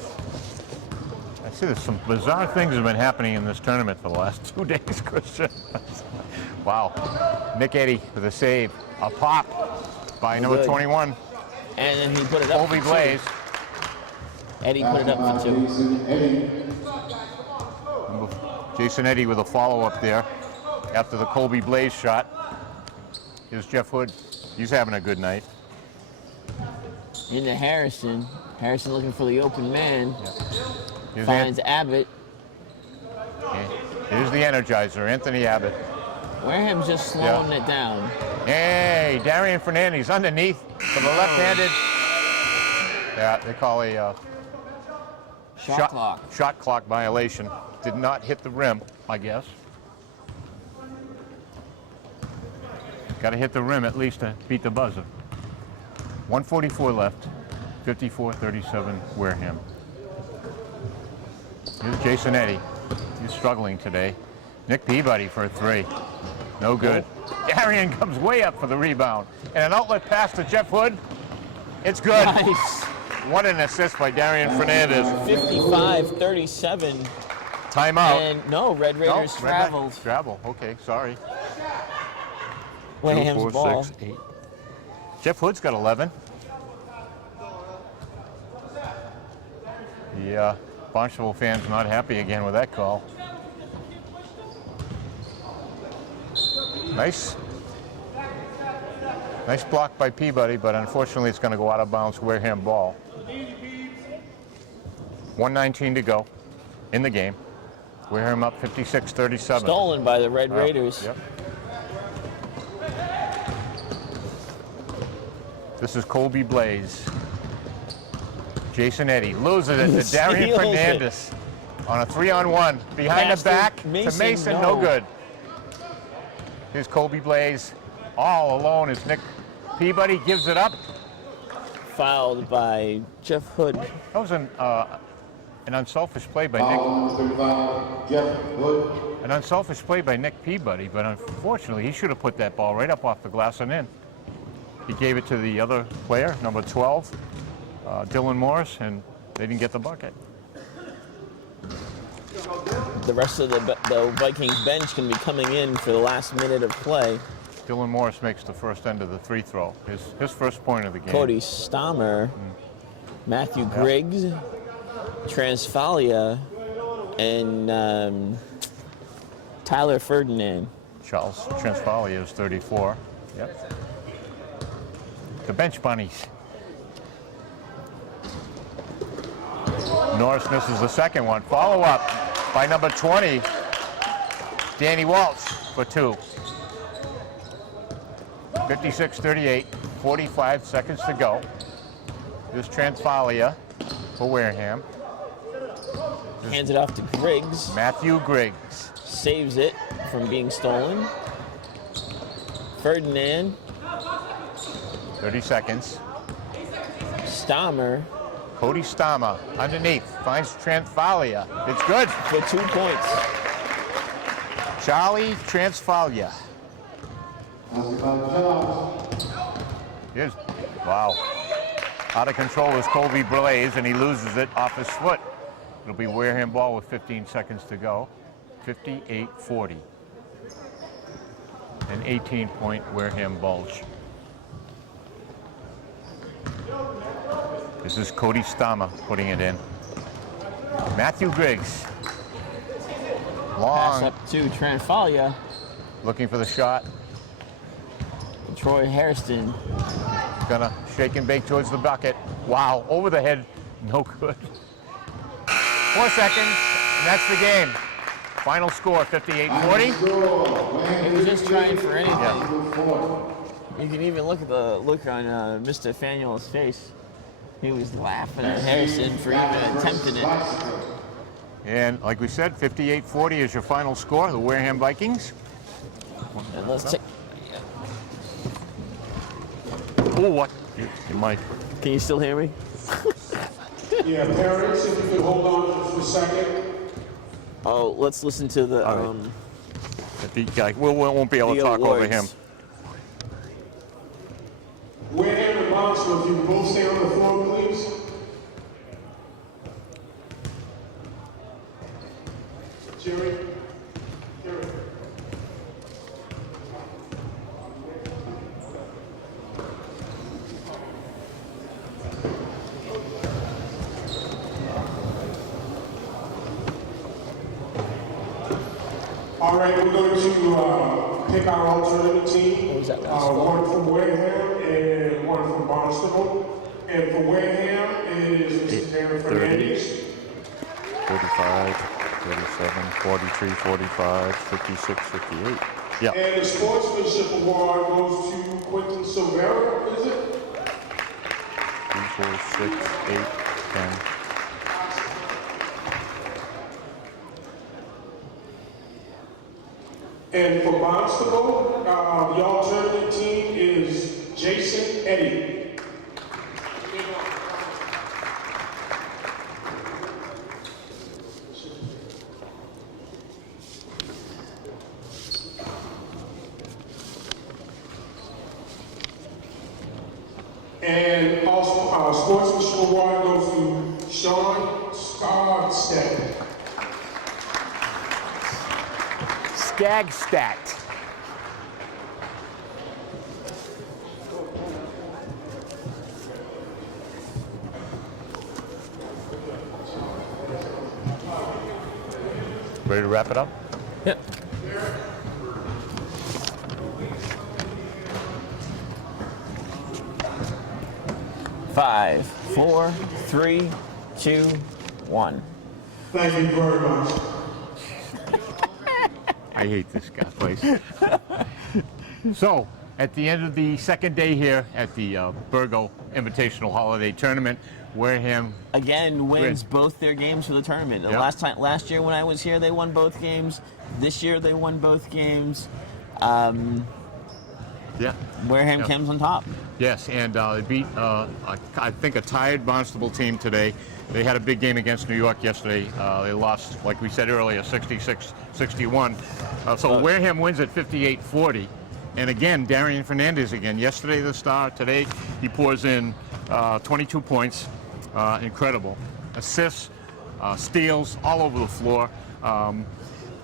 I see there's some bizarre things have been happening in this tournament for the last 2 days, Christian. Wow. Nick Eddy with a save. A pop by number Good. 21, And then he put it up Colby for Blaze. 2. Eddie put it up for 2. Jason Eddy. Jason Eddy with a follow-up there after the Colby Blaze shot. Here's Jeff Hood. He's having a good night. Into Harrison. Harrison looking for the open man. Here's, Finds Abbott. here's the Energizer, Anthony Abbott. Wareham's just slowing it down. Hey, Darian Fernandez underneath for the left-handed. Yeah, they call a Shot clock. shot clock violation. Did not hit the rim, I guess. Got to hit the rim at least to beat the buzzer. 1:44 left. 54-37 Wareham. Here's Jason Eddy. He's struggling today. Nick Peabody for a 3. No good. Darian comes way up for the rebound. And an outlet pass to Jeff Hood. It's good. Nice. What an assist by Darian Fernandez. 55-37. Timeout. And no, Red No, Raiders red light. traveled. Travel. Okay, sorry. Wareham's 2, 4, ball. 6, 8. Jeff Hood's got 11. The Barnstable fans not happy again with that call. Nice block by Peabody, but unfortunately it's going to go out of bounds. Wareham ball. 1:19 to go in the game. Wareham up 56-37. Stolen by the Red Raiders. Yep. This is Colby Blaze. Jason Eddy loses it to Darian Steals Fernandez on a 3-on-1. Behind Pass the to back to Mason, Mason, no. no good. Here's Colby Blaze. All alone is Nick Peabody, gives it up. Fouled by Jeff Hood. That was an unselfish play by Nick. Foul number 35, Jeff Hood. An unselfish play by Nick Peabody, but unfortunately he should have put that ball right up off the glass and in. He gave it to the other player, number 12, Dylan Morris, and they didn't get the bucket. The rest of the Vikings bench can be coming in for the last minute of play. Dylan Morris makes the first end of the free throw. His first point of the game. Cody Stammer, Matthew Griggs, Transfalia, and Tyler Ferdinand. Charles Transfalia is 34. Yep. The bench bunnies. Norris misses the second one. Follow up by number 20, Danny Walsh for 2. 56-38, 45 seconds to go. This Transfalia for Wareham. Hands it off to Griggs. Matthew Griggs. Saves it from being stolen. Ferdinand. 30 seconds. Stammer Cody Stama underneath. Finds Transfalia. It's good. for 2 points. Charlie Transfalia. Here's, wow. Out of control is Colby Blaze, and he loses it off his foot. It'll be Wareham ball with 15 seconds to go. 58-40. An 18-point Wareham bulge. This is Cody Stama putting it in. Matthew Griggs. Pass Long, up to Transfalia. looking for the shot. Troy Hairston. Gonna shake and bake towards the bucket. Wow, over the head, no good. 4 seconds, and that's the game. Final score, 58-40. He was just trying for anything. Yeah. You can even look at the look on Mr. Faniel's face. He was laughing at Harrison for even attempting it. And like we said, 58-40 is your final score, the Wareham Vikings. And let's take. Oh, what? You might. Can you still hear me? Yeah, parents, if you could hold on for a second. Oh, let's listen to the. All right. The guy, we won't be able to talk over him. Wareham and Barnstable, if you can both stay on the floor, please. Jerry? Jerry? All right, we're going to pick our alternative team. What was that last one? One from Wareham and one from Barnstable. And for Wareham is Mr. Darren Fernandez. 45, 37, 43, 45, 56, 58. Yeah. And the sportsmanship award goes to Quentin Silvera, is it? 3, 4, 6, 8, 10. And for Barnstable, the alternative team is Jason Eddy. And also, our sportsmanship award goes to Sean Skagstad. Skagstadt. Ready to wrap it up? Yep. Five, four, three, 2, 1. Thank you very much. I hate this guy place. So, at the end of the second day here at the Burgo Invitational Holiday Tournament, Wareham Again, wins both their games for the tournament. The Yep. last year when I was here, they won both games. This year they won both games. Yeah. Wareham Yep. comes on top. Yes, and they beat, I think, a tired Barnstable team today. They had a big game against New York yesterday. They lost, like we said earlier, 66-61. So Wareham wins at 58-40. And again, Darian Fernandez again. Yesterday the star. Today he pours in 22 points. Incredible. Assists, steals all over the floor.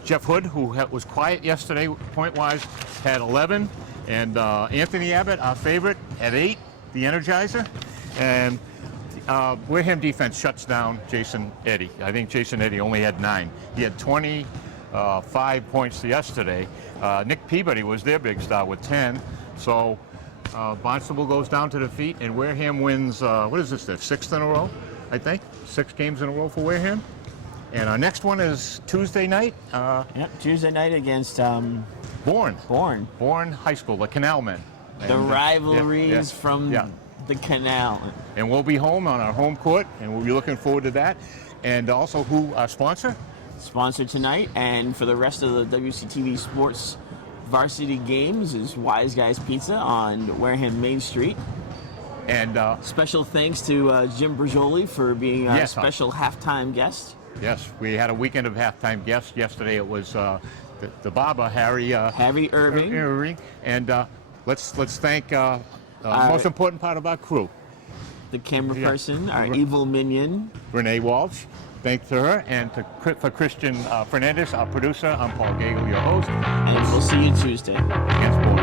Jeff Hood, who was quiet yesterday point-wise, had 11. And Anthony Abbott, our favorite, at 8, the Energizer. And Wareham defense shuts down Jason Eddy. I think Jason Eddy only had 9. He had 25 points yesterday. Nick Peabody was their big star with 10. So Barnstable goes down to defeat, and Wareham wins, what is this, their 6th in a row, I think? 6 games in a row for Wareham. And our next one is Tuesday night. Yep, Tuesday night against Bourne High School, the Canal Men. the And, rivalries from yeah. the canal. And we'll be home on our home court, and we'll be looking forward to that. And also, who our sponsor? Sponsored tonight and for the rest of the WCTV Sports varsity games is Wise Guys Pizza on Wareham Main Street. And Special thanks to Jim Brajoli for being our Yes, special halftime guest. yes, we had a weekend of halftime guests. Yesterday it was the Baba, Harry Irving. Irving. And let's thank the most important part of our crew, The camera Yeah. person, our evil minion. Renee Walsh. Thanks to her, and for Christian Fernandez, our producer. I'm Paul Gagel, your host. And we'll see you Tuesday. Against Bourne.